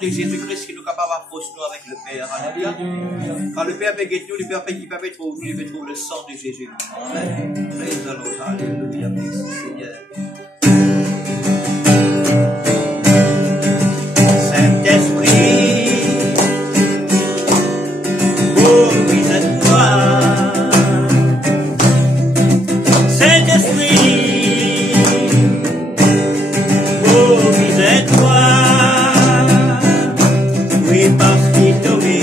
De Jésus-Christ qui nous capable d'approcher nous avec le Père. Alléluia. Quand le Père peut guérir nous, le Père peut trouver nous, il peut trouver le sang de Jésus. Amen. Praise the Lord. Alléluia. Merci Seigneur. Saint-Esprit, oh oui, c'est toi. Saint-Esprit, oh oui, c'est toi. Parce qu'il t'obéit,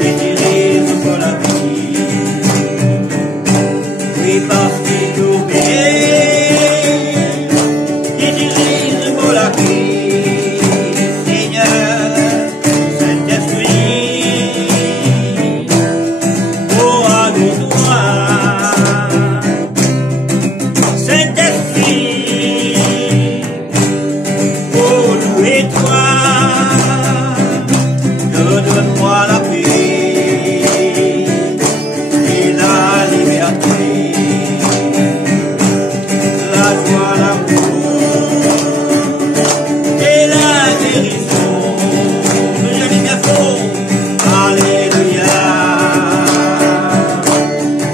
et dirige pour la vie. Oui, parce qu'il t'obéit, et dirige pour la vie. Seigneur, Saint-Esprit, oh, alléluia. Saint-Esprit, oh, louez-toi. Donne-moi la paix et la liberté, la joie, l'amour et la guérison. Je dis bien fort, alléluia,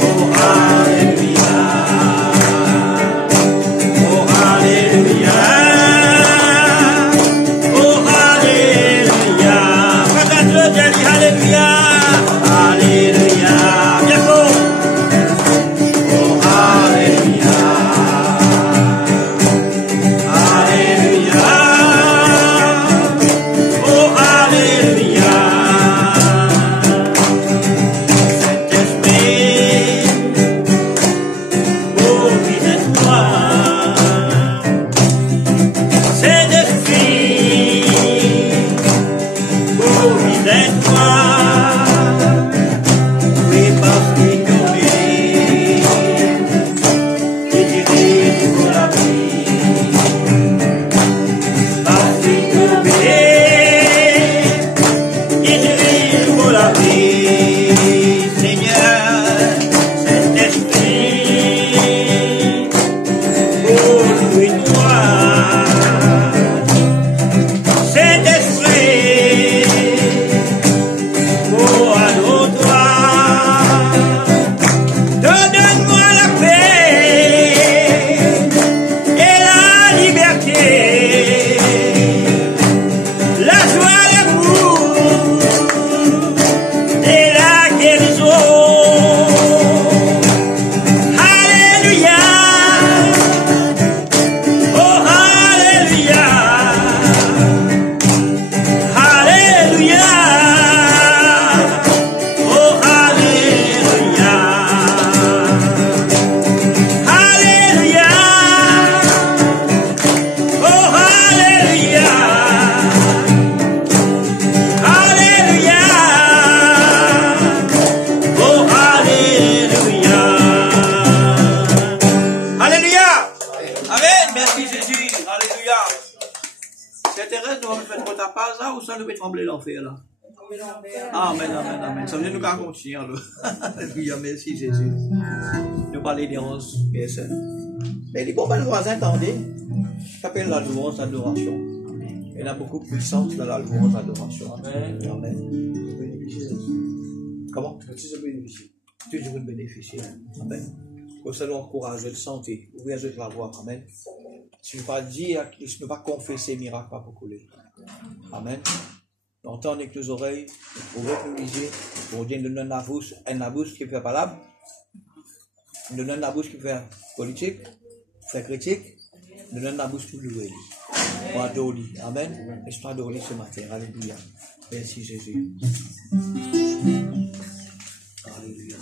oh alléluia, oh alléluia, oh alléluia. Alléluia, alléluia, bien fort. Oh, alléluia, alléluia, oh, alléluia. Saint-Esprit, oh, oui, c'est toi. Saint-Esprit, oh, oui, c'est toi. Oui, Seigneur, Saint-Esprit, oh, louez-toi. Saint-Esprit, oh, adore-toi. Donne-moi la paix et la liberté, la joie, l'amour et la guérison. Alléluia, oh Alléluia, Alléluia, oh Alléluia, Alléluia, oh Alléluia, Alléluia, oh Alléluia. Alléluia. Amen. Merci Jésus. Alléluia. C'est Thérèse, nous allons faire ta page là ou ça nous fait trembler l'enfer là? Amen, amen, amen. Ça veut dire que nous allons continuer là. Alléluia. Merci Jésus. Nous parlons des 11 personnes. Mais les bons voisins, attendez. Qu'appelle la louange, l'adoration. Il y a beaucoup de puissance dans la louange, l'adoration. Amen. Amen. Comment? Toujours une bénéficier. Amen. Pour ça, nous encourager de santé. Ouvrez de la voix. Amen. Si nous ne pas dire, si nous ne pas confesser, miracle pas pour couler. Amen. Entendez avec nos oreilles, ouvrez nos yeux, pour dire de nous la bouche qui fait parable, de nous la bouche qui fait politique, fait critique, de nous la bouche tout louer. Pour adorer. Amen. Laisse-moi adorer ce matin. Alléluia. Merci Jésus. Alléluia.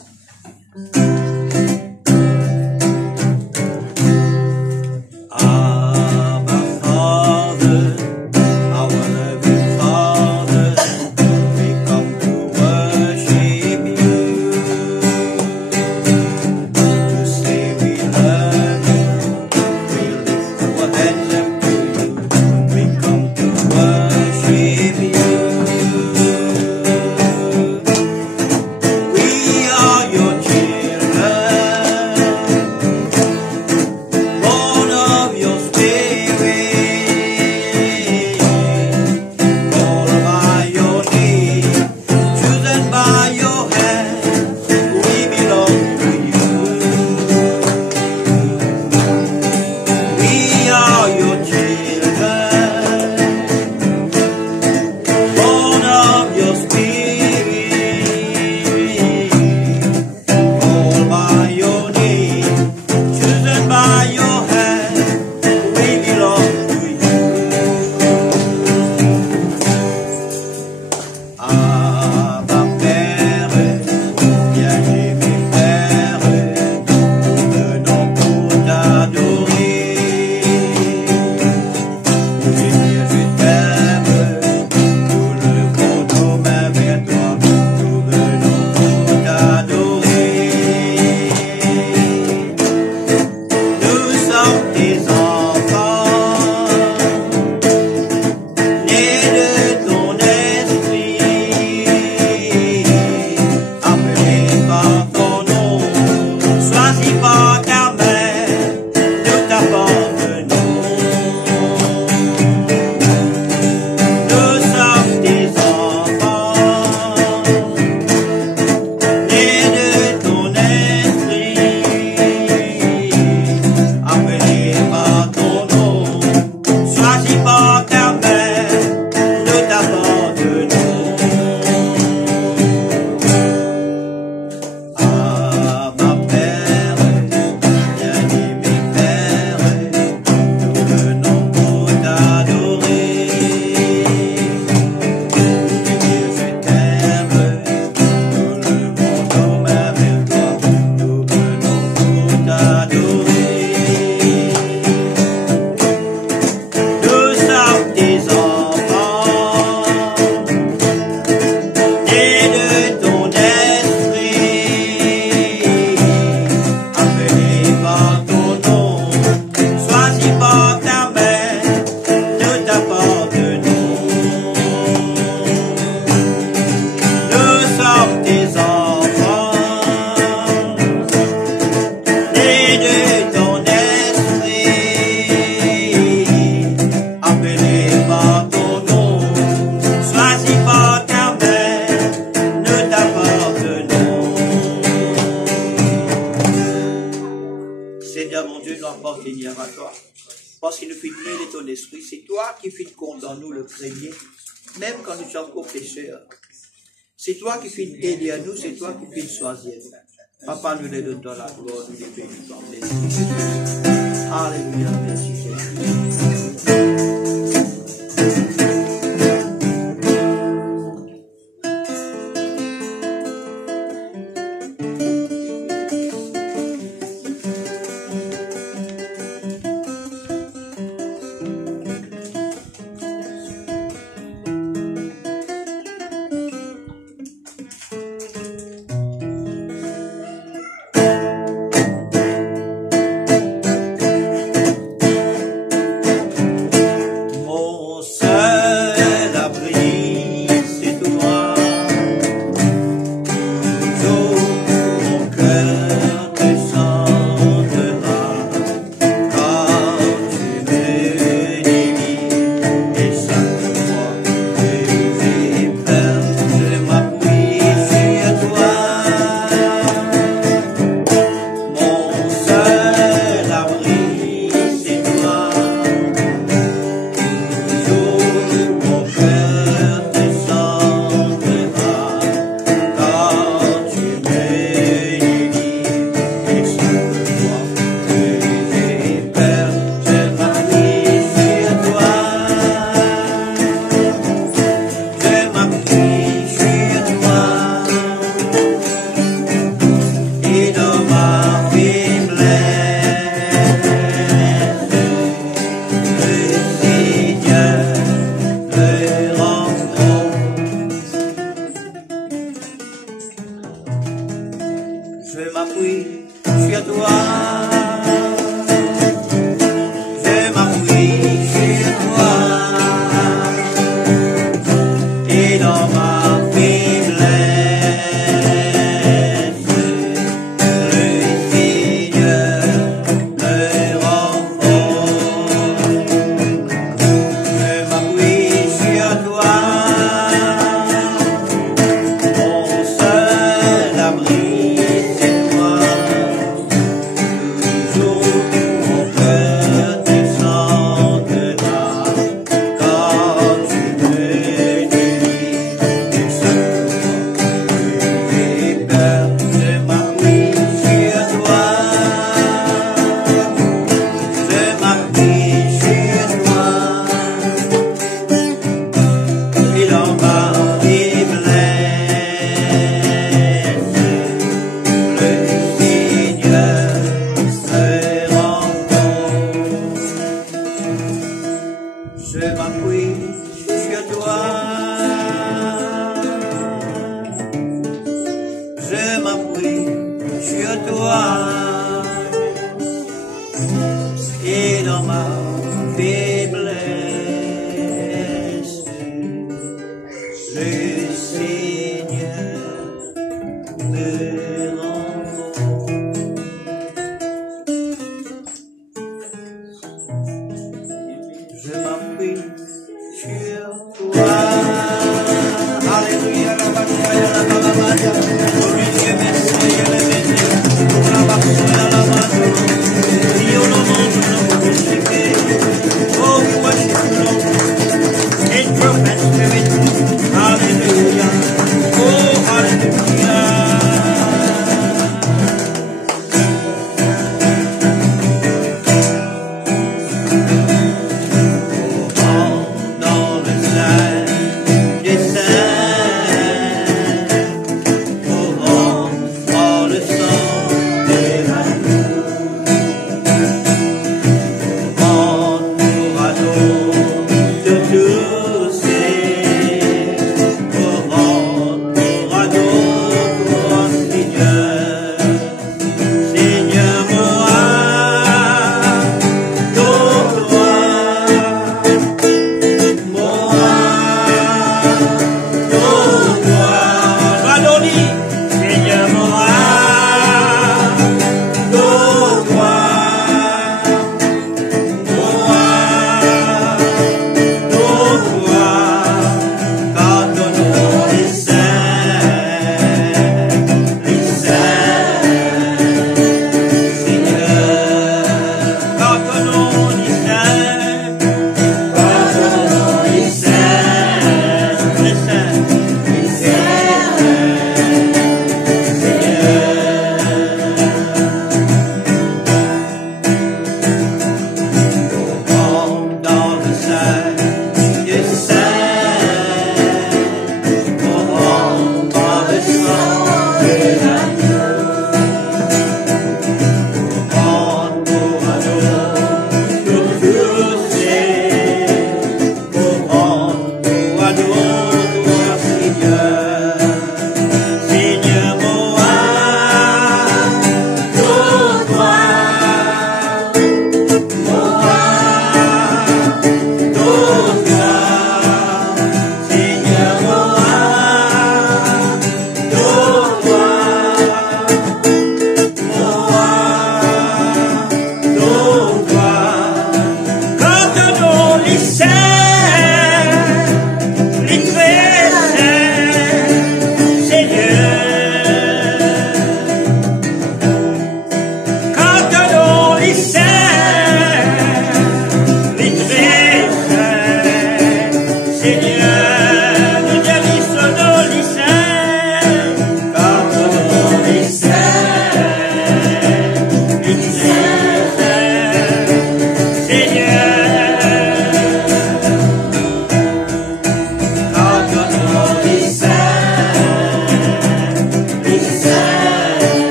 Abba Father, our loving Father, we come to worship you, to say we love you, we lift our hands up to you, we come to worship you. toi qui finis compte en nous le premier, même quand nous sommes encore pécheurs. C'est toi qui finis élire nous, c'est toi qui finis choisir nous. Papa, nous les donnons la gloire, nous les bénissons. Merci Jésus. Alléluia, merci Jésus.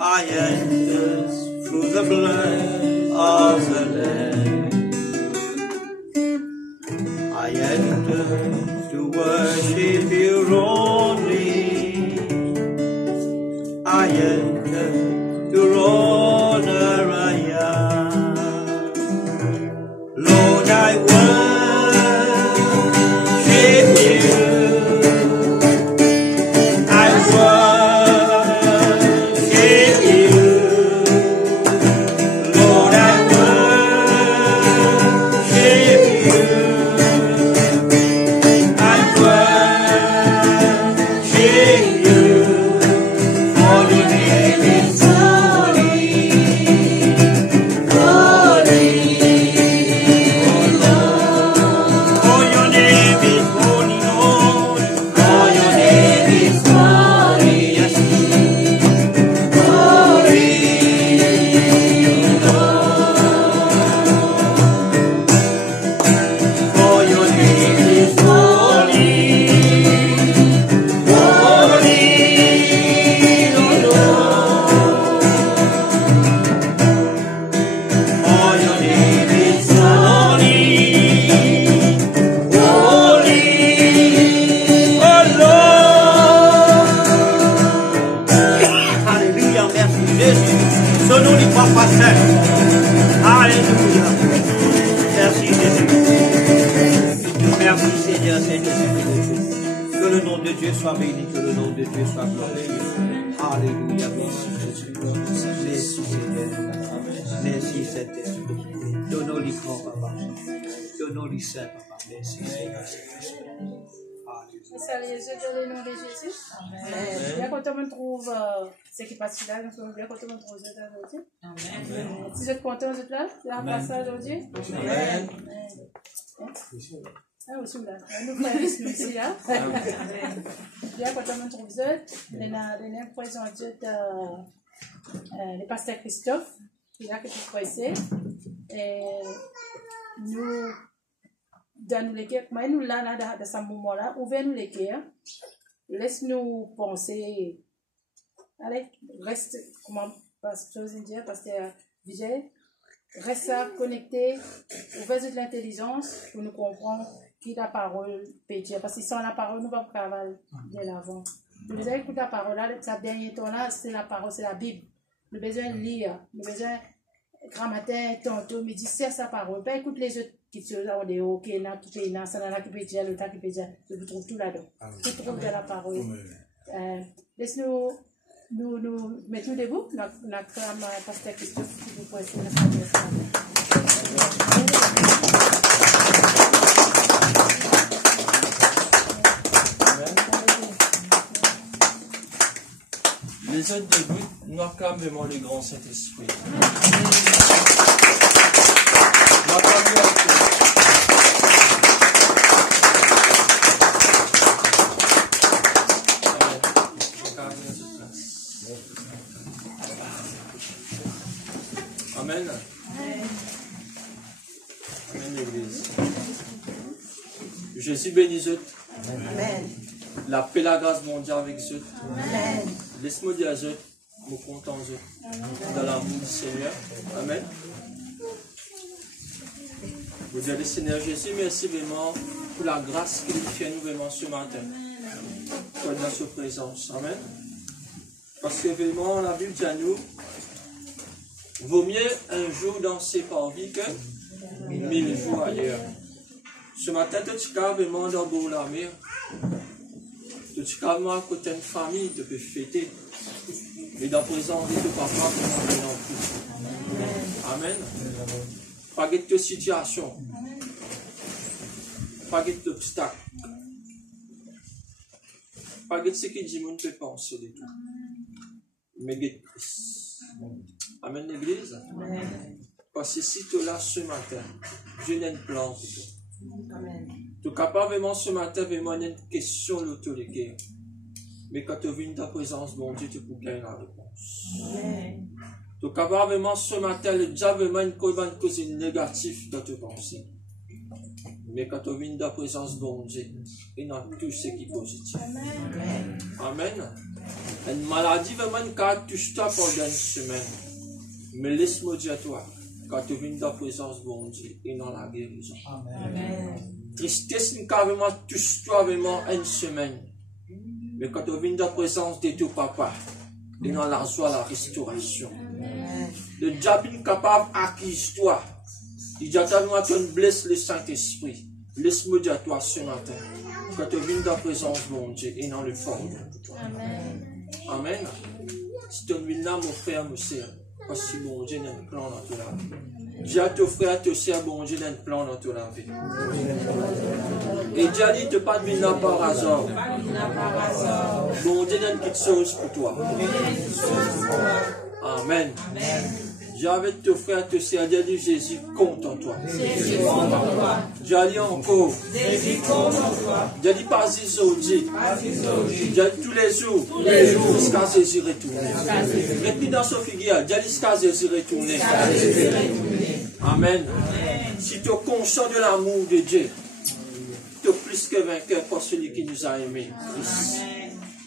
I enter through the blood of the Lamb. I enter to worship you only. I enter to honor I am. Lord, I worship you. I worship you. Lord, I worship you. I worship you. For your name is holy, holy, oh Lord. For your name is holy, Lord. For your name is holy, yes, holy, Lord. For your name is holy, holy, oh Lord. For your name is holy, holy, oh Lord. Alléluia, merci Jésus. Son nom n'est pas passé. Alléluia. Merci Jésus. Merci Seigneur, Seigneur. Que le nom de Dieu soit béni, que le nom de Dieu soit glorifié. Alléluia, merci Jésus. Merci Seigneur. Merci Saint-Esprit. Donne-nous grand papa. Donne-nous saint papa. Merci Seigneur. Alléluia. Salut Jésus dans le nom de Jésus. Amen. Bien quand on me trouve ce qui passe là, donc bien quand on me trouve aujourd'hui. Amen. Si vous êtes content, vous êtes là, c'est un passage aujourd'hui. Amen. Ah, aussi là. Nous frères ici là. Bien quand on me trouve aujourd'hui, on a présenté le pasteur Christophe, qui est là que tu pressé. Et nous donne les cœurs, mais nous là dans ce moment-là, ouvrez-nous les cœurs, laisse-nous penser, allez, reste, comment pasteur Zindia, pasteur Vijay, reste connecté, ouvrez de l'intelligence pour nous comprendre qui la parole peut dire, parce que sans la parole, nous ne pouvons pas travailler de l'avant. Nous devons écouter la parole là, ça dernier temps là, c'est la parole, c'est la Bible. Nous avons besoin de lire, nous avons besoin grand matin, tantôt, midi, c'est sa parole. Pas écoute les autres qui se disent, oh, ok, là, qui peut dire, ça là qui peut dire, le temps qui peut dire. Je vous trouve tout là-dedans. Je trouve dans la parole. Laisse-nous, nous mettons debout. Nous avons pasteur Christophe qui vous presse. Les autres debout, nous acclamons le grand Saint-Esprit. Amen. Amen, l'Église. Jésus bénit eux. Amen. La paix, la grâce mondiale avec eux. Amen. Laisse-moi dire à eux, nous comptons eux. Dans l'amour du Seigneur. Amen. Vous dire le Seigneur Jésus, merci vraiment pour la grâce qu'il fait nous vraiment ce matin. Pour être dans sa présence. Amen. Parce que vraiment, la Bible dit à nous, vaut mieux un jour dans ses parvis que 1000 jours ailleurs. Ce matin, tu es vraiment dans le la mer. Tu es vraiment à côté d'une famille, tu peux fêter. Et dans la présence de ton papa, tu es dans tout. Amen. Pas de ta situation. Pas d'obstacle. Pas de ce que le monde peut penser de tout. Mais de Christ. Amen, l'Église. Parce que si tu es là ce matin, je n'ai un plan pour toi. Tu es capable vraiment ce matin, vraiment une question de l'autorité. Mais quand tu viens dans ta présence, mon Dieu, tu peux gagner la réponse. Tu es capable vraiment ce matin, le diable vraiment une cause négative dans tes pensées. Mais quand tu viens dans ta présence, mon Dieu, et dans tout ce qui est positif. Amen. Une maladie vraiment qui touche-toi pendant une semaine. Mais laisse-moi dire à toi, quand tu viens dans la présence de mon Dieu et dans la guérison. Tristesse qui vraiment touche-toi vraiment une semaine. Mais quand tu viens dans la présence de ton papa, et dans la joie, la restauration. Le diable est capable d'acquérir toi. Il dit à toi, tu blesses le Saint-Esprit. Laisse-moi dire à toi ce matin, quand tu viens dans la présence de mon Dieu et dans le fond. Amen. Si tu viens là, mon frère, mon sœur, parce que mon Dieu a un plan dans ton vie. Dis à ton frère, à ton sœur, mon Dieu a un plan dans ton vie. Et Dieu dit, tu pas venir là par hasard. Mon Dieu a une petite chose pour toi. Amen. J'ai avec ton frère, te sœur, Dieu dit Jésus compte en toi. Dieu dit encore. Dieu dit pas aujourd'hui. Dieu dit tous les jours. Jusqu'à Jésus retourner. Répète dans ce figuier. Dieu dit jusqu'à Jésus retourner. Amen. Si tu es conscient de l'amour de Dieu, tu es plus que vainqueur pour celui qui nous a aimés.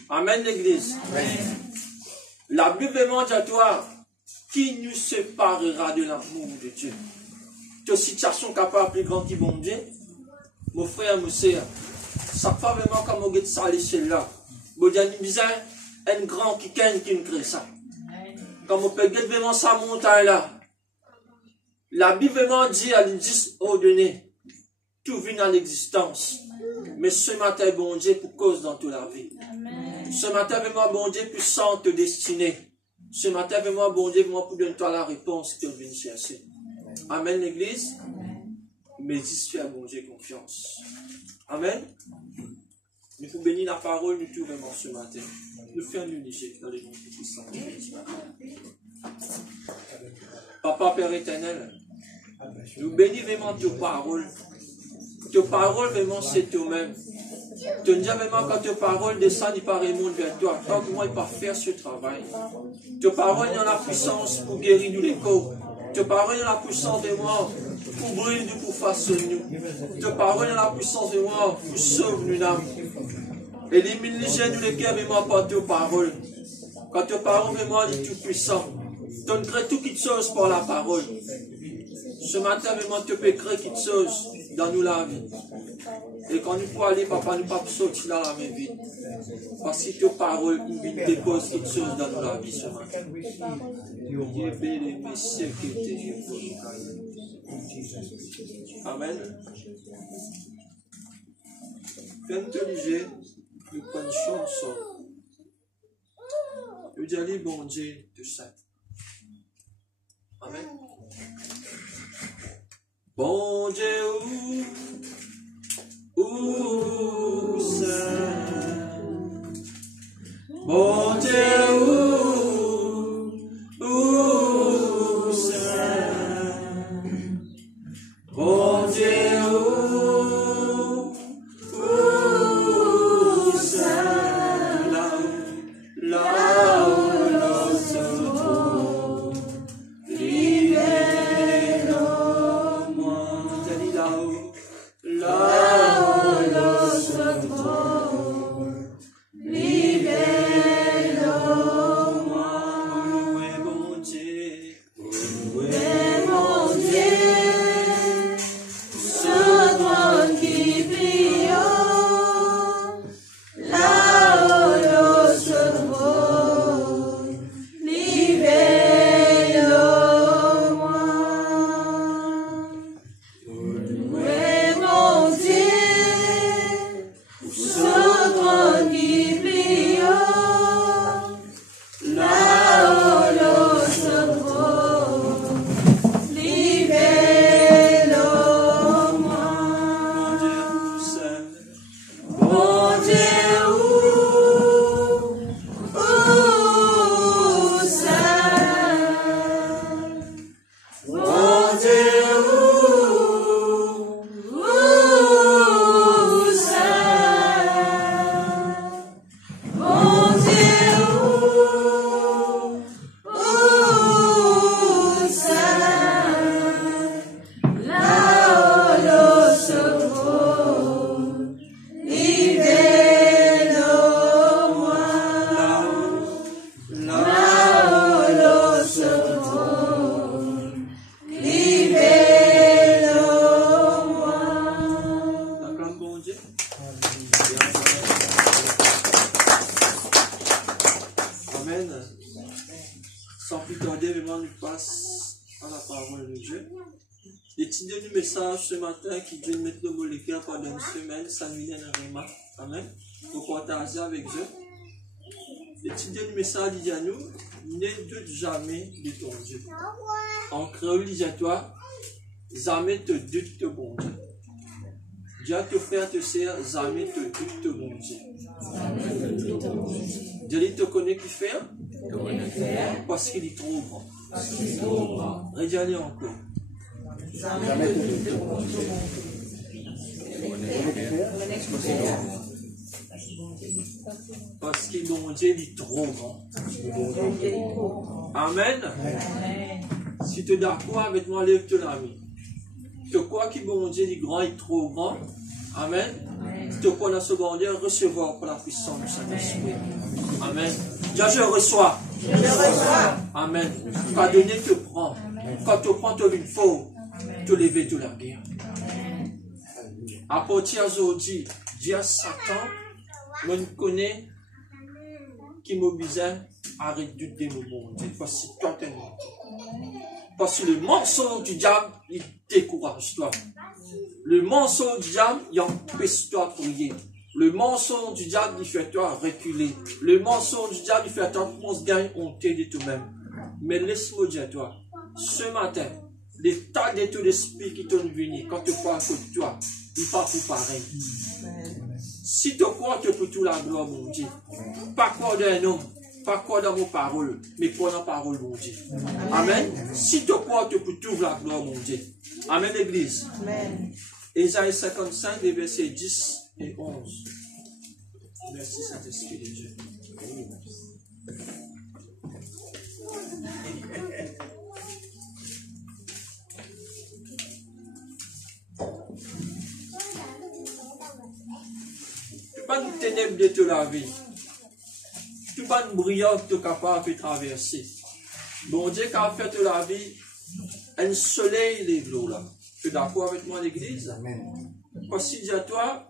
Amen, l'Église. La Bible demande à toi. Qui nous séparera de l'amour de Dieu? Tu as une situation capable plus grande qui bon Dieu? Mon frère, mon sœur, ça fait vraiment comme on dit ça à l'échelle là. Bon Dieu, nous disons, un grand qui nous crée ça. Comme on peut dire vraiment sa montagne là. La Bible vraiment dit à l'indice ordonné, tout vient à l'existence. Mais ce matin, bon Dieu, pour cause dans toute la vie. Ce matin, vraiment, bon Dieu, puissant te destiner. Ce matin, vraiment, bon Dieu, moi, pour donner toi la réponse que tu viens chercher. Amen, l'Église. Mais dis, fais à bon Dieu confiance. Amen. Nous pouvons bénir la parole, nous tout vraiment ce matin. Nous faisons un unique dans les noms de puissants. Papa, Père éternel, nous bénissons vraiment tes paroles. Tes paroles, vraiment, c'est toi-même. Tu dis vraiment quand tes paroles descendent par le monde vers toi, tant que moi, il ne pas faire ce travail. Tes paroles ont la puissance pour guérir nous les corps. Tes paroles ont la puissance de moi pour brûler nous, pour façonner nous. Tes paroles ont la puissance de moi pour sauver nous âmes. Élimine les gènes, les cœurs, vraiment par tes paroles. Quand tes paroles, vraiment, sont tout puissant. Tu crées tout qui te chose par la parole. Ce matin, vraiment, tu peux créer qui te chose dans nous la vie. Et quand nous pouvons aller, papa, nous ne pouvons pas sortir dans la même vie. Parce que tes paroles, ils déposent quelque chose dans nous la vie ce matin. Amen. Fais-nous te liger, nous prenons chanson. Nous disons, bon Dieu, de saint. Amen. Bon Dieu, où c'est? Bon Dieu, où c'est? Bon Dieu, où c'est? Là où l'on se trouve, libère-nous, t'as dit là où l'on se trouve, libère-nous. sans plus tarder, vraiment, nous passe à la parole de Dieu. Les titres du message ce matin qui Dieu met le mot le cœur pendant une semaine, ça nous vient à Réma. Amen. Pour partager avec eux. Le titre du message dit à nous, ne doute jamais de ton Dieu. En créole, dit à toi, jamais te doute de bon Dieu. Dieu à tes frères, tes sœurs, jamais te doute de bon Dieu. Dieu te connaît qui fait parce qu'il est trop grand. Redis-le encore. Jamais te doute de bon Dieu. Parce que mon Dieu est trop grand. Amen. Si tu es d'accord avec moi, lève-toi la main. Tu crois que mon Dieu est grand et trop grand. Amen. Tu crois dans la secondaire, recevoir pour la puissance du Saint-Esprit. Amen. Déjà, je reçois. Amen. Quand donner, te prends. Quand tu prends, tu une faute. Tu lever de la guerre. À partir d'aujourd'hui, Dieu à Satan, moi je connais qui m'oblige à réduire des moments. Parce que toi, t'es mort. Parce que le mensonge du diable, il décourage toi. Le mensonge du diable, il empêche toi de prier. Le mensonge du diable, il fait toi reculer. Le mensonge du diable, il fait toi qu'on se gagne honte de toi-même. Mais laisse-moi dire toi, ce matin, l'état de tout l'esprit qui t'ont venu, quand tu crois que toi, il n'est pas tout pareil. Si tu crois que pour tout la gloire, mon Dieu, pas quoi d'un homme, pas quoi dans vos paroles, mais quoi dans la parole, mon Dieu. Amen. Si tu crois que pour tout la gloire, mon Dieu. Amen, l'Église. Amen. Ésaïe 55, les versets 10 et 11. Merci, Saint-Esprit de Dieu. Pas de ténèbres de te laver. Tu pas de brillant que tu es capable de traverser. Bon Dieu qui a fait de la vie un soleil les l'eau là. Tu es d'accord avec moi l'église? Amen. Parce qu'il dit à toi,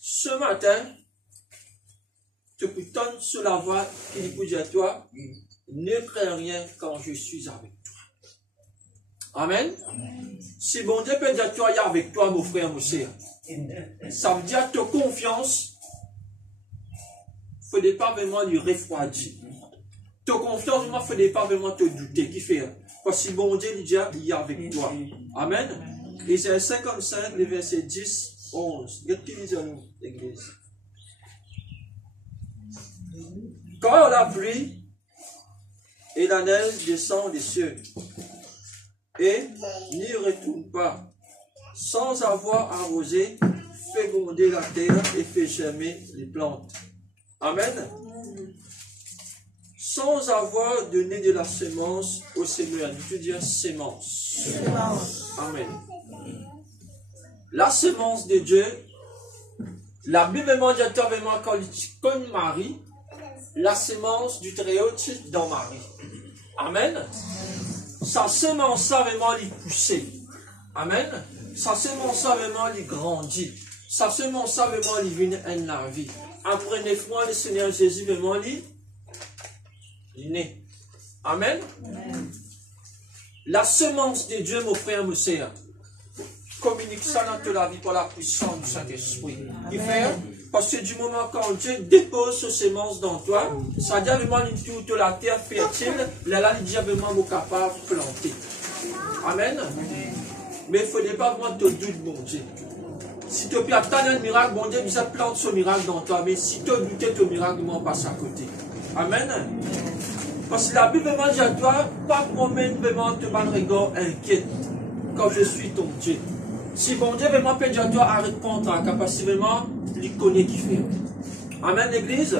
ce matin, tu peux tendre sur la voie qui dit dire à toi, ne crains rien quand je suis avec toi. Amen. Si bon Dieu peut dire à toi, il est avec toi, mon frère, mon sœur. Ça veut dire que ta confiance, il ne faut pas vraiment lui refroidir. Ta confiance, il ne faut pas vraiment te douter. Qui fait? Parce que bon Dieu, il est avec toi. Amen. Et c'est 55, les versets 10, 11. Qu'est-ce qu'il dit à nous, l'église? Quand la pluie et la neige descendent des cieux et n'y retourne pas, sans avoir arrosé, fait gronder la terre et fait germer les plantes. Amen. Sans avoir donné de la semence au semeur. Tu dis semence. Amen. La semence de Dieu, la Bible m'a dit quand il connaît Marie, la semence du Très-Haut dans Marie. Amen. Sa semence a vraiment lui pousser. Amen. Sa semence a vraiment lui grandir. Sa semence a vraiment lui venir en la vie. Après 9 mois, le Seigneur Jésus vraiment lui né. Amen. La semence de Dieu, mon frère, mon sœur, communique ça dans la vie par la puissance du Saint-Esprit. Il fait, parce que du moment quand Dieu dépose ce semence dans toi, ça dit vraiment toute la terre fertile, là, il dit vraiment capable de planter. Amen. Mais il ne faut pas vraiment te douter, mon Dieu. Si tu peux attendre un miracle, bon Dieu, il plante ce miracle dans toi. Mais si tu doutes, ton miracle passe à côté. Amen. Parce que la Bible dit à toi, pas promène vraiment te mal regard inquiète quand je suis ton Dieu. Si bon Dieu vraiment peut dire à toi à répondre à la capacité vraiment, il connaît qui fait. Amen, l'église.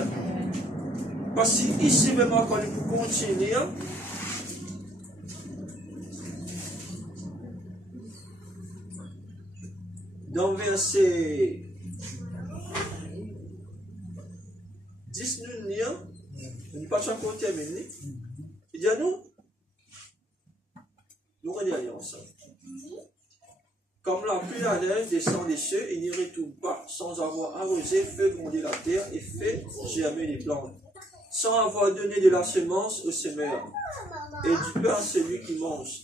Parce que ici vraiment, quand il faut continuer, dans verset 10, nous lisons, nous ne pas encore terminé. Il dit à nous, nous regardons ensemble. Comme la pluie et la neige descend des cieux et n'y retourne pas, sans avoir arrosé, fait gronder la terre et fait germer les plantes. sans avoir donné de la semence au semeur, et du pain à celui qui mange.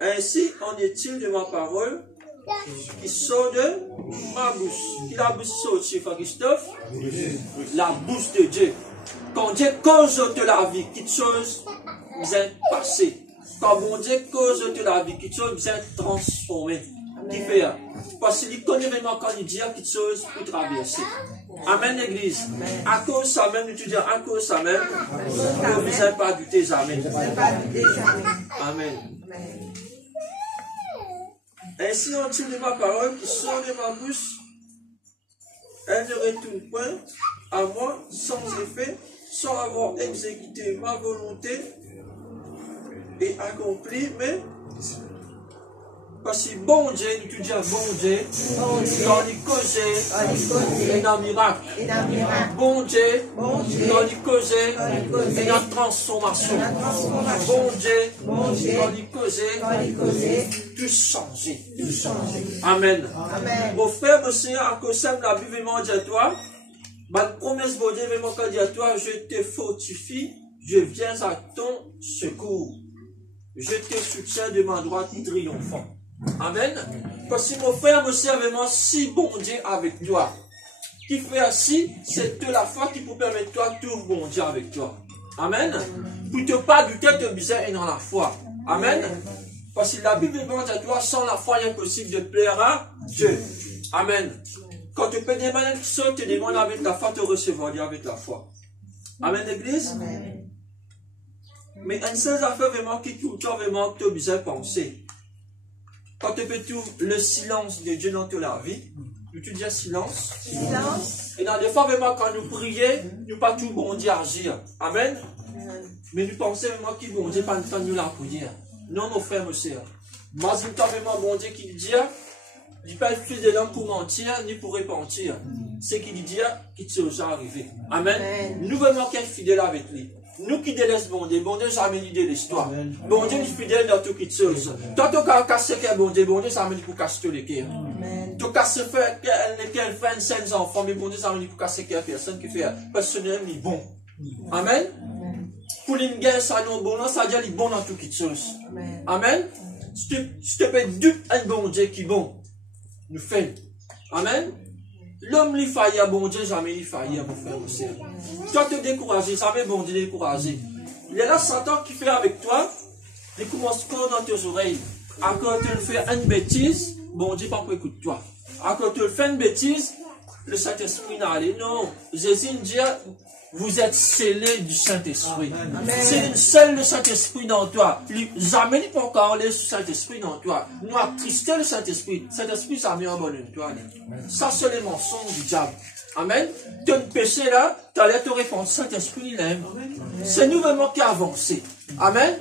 Ainsi en est-il de ma parole qui sort de ma bouche. Qui la bouche sortie, Frère Christophe? La bouche de Dieu. Quand Dieu cause de la vie, quelque chose vient passer. Quand bon Dieu cause de la vie, quelque chose vient transformer. Qui fait? Parce qu'il connaît vraiment quand il dit quelque chose pour traverser. Amen, l'église. À cause de ça même, nous te disons, à cause de ça même, ne vous avez pas douté jamais. Amen. Ainsi en-t-il de ma parole qui sort de ma bouche, elle ne retourne point à moi sans effet, sans avoir exécuté ma volonté et accompli, mais parce que bon Dieu, nous te disons bon Dieu, dans les causes et dans le miracle. Bon Dieu, dans les causes et dans la transformation. Bon Dieu, dans les causes, tout changer. Amen. Mon frère, mon Seigneur, à cause de la Bible, vraiment dit à toi, ma promesse, bon Dieu, vraiment quand dit à toi, je te fortifie, je viens à ton secours. Je te soutiens de ma droite triomphant. Amen. Parce que mon frère, mon Seigneur, vraiment, si bon Dieu avec toi, qui fait ainsi, c'est de la foi qui peut permettre toi tout bon Dieu avec toi. Amen. Pour ne pas douter de bizarre et dans la foi. Amen. Parce que la Bible demande à toi, sans la foi, il est impossible de plaire à Dieu. Amen. Quand tu peux demander quelque chose, tu demandes avec la foi, tu recevras Dieu avec la foi. Amen, l'église. Mais une seule affaire vraiment qui tout le temps vraiment que tu as besoin de penser. Quand tu peux tout le silence de Dieu dans toute la vie, tu dis silence. Et dans des fois vraiment quand nous prions, nous pas tout bon Dieu agir. Amen. Mais nous pensons vraiment qu'il bon Dieu pas nous faire nous la prière. Non, nos frères, nos sœurs. Moi, je ne vraiment bon Dieu qui dit, il n'est pas le fils de l'homme pour mentir, ni pour repentir. C'est qu'il dit, qu'il s'est déjà arrivé. Amen. Nous vraiment qu'être fidèles avec lui. Nous qui délaissons bon Dieu jamais l'idée de l'histoire. Bon Dieu est fidèle dans tout qui chose. Toi, tu as cassé qu'un bon Dieu ça me dit pour casser tous les cœurs. Tu as cassé qu'elle fait une scène enfants, mais bon Dieu, ça me dit pour casser qu'une personne qui fait personnel, il est bon. Amen. Pour les gars, ça non bon, ça veut dire qu'il est bon dans tout qui chose. Amen. Si tu peux douter un bon Dieu qui est bon, nous fait. Amen. L'homme lui faillit, bon Dieu, jamais il faillit, mon frère, mon sœur. Toi, te décourager, jamais bon Dieu décourager. Il est là, Satan qui fait avec toi, il commence quoi dans tes oreilles. À quand tu fais une bêtise, bon Dieu, pas pour écouter toi. À quand tu fais une bêtise, le Saint-Esprit n'a allé. Non, Jésus dit, vous êtes scellés du Saint-Esprit. C'est une seule le Saint-Esprit dans toi. Jamais il peut encore aller sur le Saint-Esprit dans toi. Nous attristé le Saint-Esprit. Saint-Esprit, ça met en bonne toi. Ça, c'est les mensonges du diable. Amen. Tu as un péché là, tu allais te répondre. Saint-Esprit, il aime. C'est nous vraiment qui avons avancé. Amen.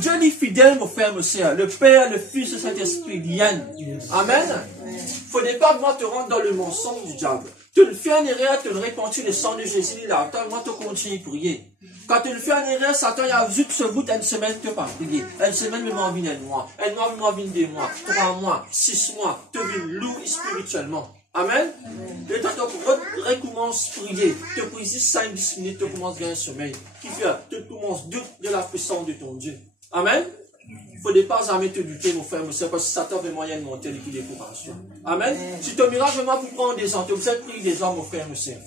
Dieu est fidèle, mon frère, mon sœur. Le Père, le Fils, le Saint-Esprit, viennent. Amen. Il ne faut pas vraiment te rendre dans le mensonge du diable. Tu le fais en erreur, tu le répands, le sang de Jésus, là. Moi, tu continues à prier. Quand tu le fais en erreur, Satan, il a juste ce bout d'une semaine, tu ne peux pas prier. Une semaine, il m'a envie d'un mois. Un mois, il m'a envie 2 mois. 3 mois, 6 mois. Tu vis lourd spirituellement. Amen. Et toi, tu recommences à prier. Tu pries 5-10 minutes, tu commences à gagner un sommeil. Qui fait, tu commences à douter de la puissance de ton Dieu. Amen. Il ne faut pas jamais te douter, mon frère, mon soeur, parce que Satan fait moyen de monter les découragements. Amen. Si tu miras vraiment pour prendre des santé, vous êtes prier des hommes, mon frère, mon soeur.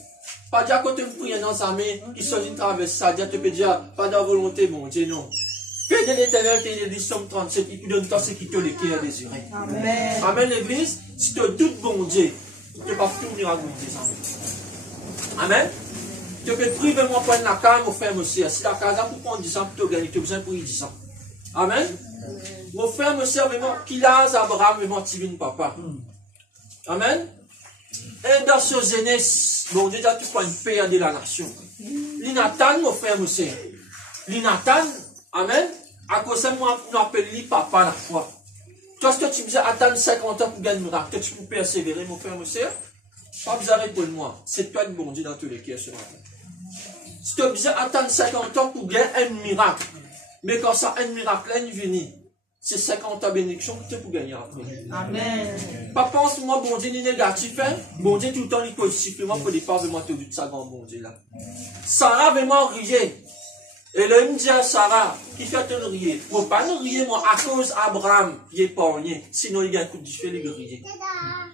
Pas dire quand tu pries dans sa main, qui sont une traverse, ça dire, tu peux dire, pas de volonté, mon Dieu, non. Fais de l'éternel, tu es Somme 37, il donne tant ce qui te le cœur désiré. Amen. Amen, l'église. Si tu doutes, mon Dieu, tu ne peux pas tout miracle, mon Dieu. Amen. Tu peux prier vraiment prendre la calme, mon frère, mon soeur. Si la casa pour prendre 10 ans, pour te gagner, tu as besoin de prier 10 ans. Amen. Mon frère, mon soeur, vraiment, qu'il a Abraham, vraiment, divine papa. Amen. Et dans ce jeunesse, bon Dieu, tu as tout pour une paix de la nation. Linatan, mon frère, mon soeur. Linatan, amen. À cause de moi, nous appelons papa la foi. Toi, si tu veux attendre 50 ans pour gagner un miracle, tu peux persévérer, mon frère, mon soeur. Pas besoin de répondre-moi. C'est toi le bon Dieu dans tous les cas ce matin. Si tu as besoin d'attendre 50 ans pour gagner un miracle, mais quand ça, un miracle, là, il vient. c'est 50 ans bénédiction que tu peux gagner après. Amen. Pas pense-moi, bon Dieu, ni négatif, hein? Bon Dieu, tout le temps, il positif. Moi, pour les pas vraiment te dire ça, bon Dieu, là. Sarah, vraiment, riait. Et là, il me dit à Sarah, qui fait te rier? Faut pas nous rier, moi, à cause Abraham, il est épargné. Sinon, il y a un coup de diffé, il rier.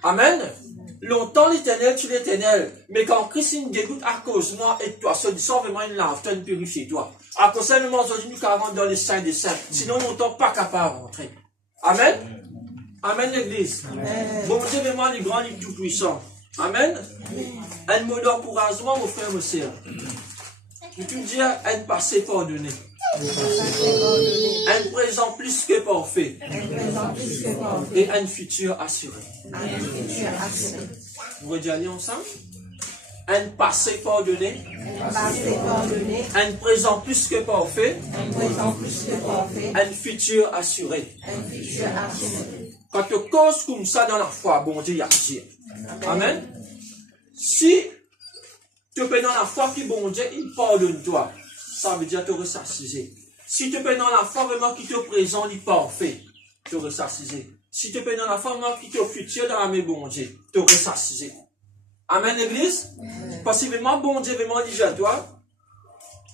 Amen. Longtemps, l'éternel, tu l'éternel. Mais quand Christine dégoûte à cause moi et toi, se disant vraiment une lave, toi, une purifie, toi. À cause de nous, nous, nous, dans les saints des saints. Sinon, longtemps, pas capable de rentrer. Amen. Amen, l'église. Bon Dieu, vraiment, les grands, les tout puissants. Amen. Un mot d'encouragement, mon frère, mon sœur. Tu me dis, un passé pardonné. Un présent plus que parfait. Et un futur assuré. Vous voulez aller ensemble? Un passé pardonné. Un présent plus que parfait. Un futur assuré. Quand tu causes comme ça dans la foi, bon Dieu y agit. Amen. Si tu es dans la foi qui bon Dieu, il pardonne toi. Ça veut dire que tu aurais s'assiser. Si tu es dans la foi vraiment qui te présente, il parfait, tu aurais s'assiser. Si tu es dans la foi vraiment qui te futur dans la main bon Dieu, tu aurais s'assiser. Amen, l'église? Parce que vraiment, bon Dieu, vraiment, dit à toi,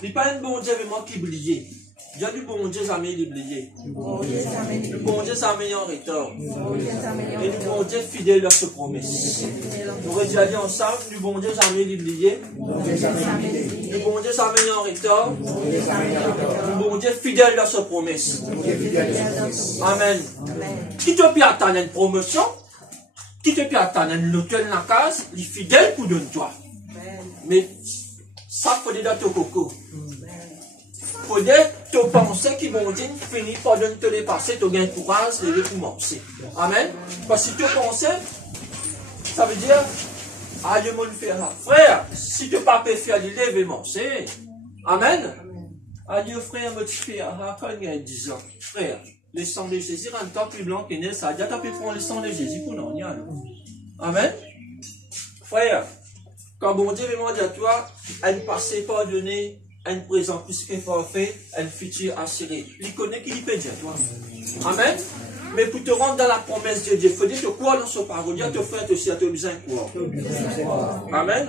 il n'est pas un bon Dieu vraiment qui brille. Il y a du bon Dieu, ça m'est oublié. Le bon Dieu, ça m'est en retard. Et le bon Dieu fidèle à ses promesses. Nous aurions déjà dit ensemble, le bon Dieu, ça m'est oublié. Le bon Dieu, ça m'est en retard. Le bon Dieu fidèle à ses promesses. Amen. Qui te peut attendre une promotion? Qui te peut attendre un hôtel dans la case? Il est fidèle pour donner toi. Mais ça, il faut dire ton coco. Faut dire, tu penses qu'ils vont dire, finit par donner te les passer, tu gagnes courage, les recommencer. Amen. Parce que si tu penses, ça veut dire, ah, je m'en fais là. Frère, si tu pas pu faire l'idée, je vais m'encer. Amen. Adieu, frère, me fais, ah, quand il y a 10 ans. Frère, le sang de Jésus, un temps plus blanc qu'il n'est, ça a déjà pu prendre le sang de Jésus pour non, amen. Frère, quand bon Dieu veut dire à toi, elle passé pardonné, un présent plus que parfait, un futur assuré. Il connaît qu'il peut dire toi. Amen. Mais pour te rendre dans la promesse de Dieu, il faut dire que quoi dans son parole, Dieu te fait aussi à te besoin quoi. Amen.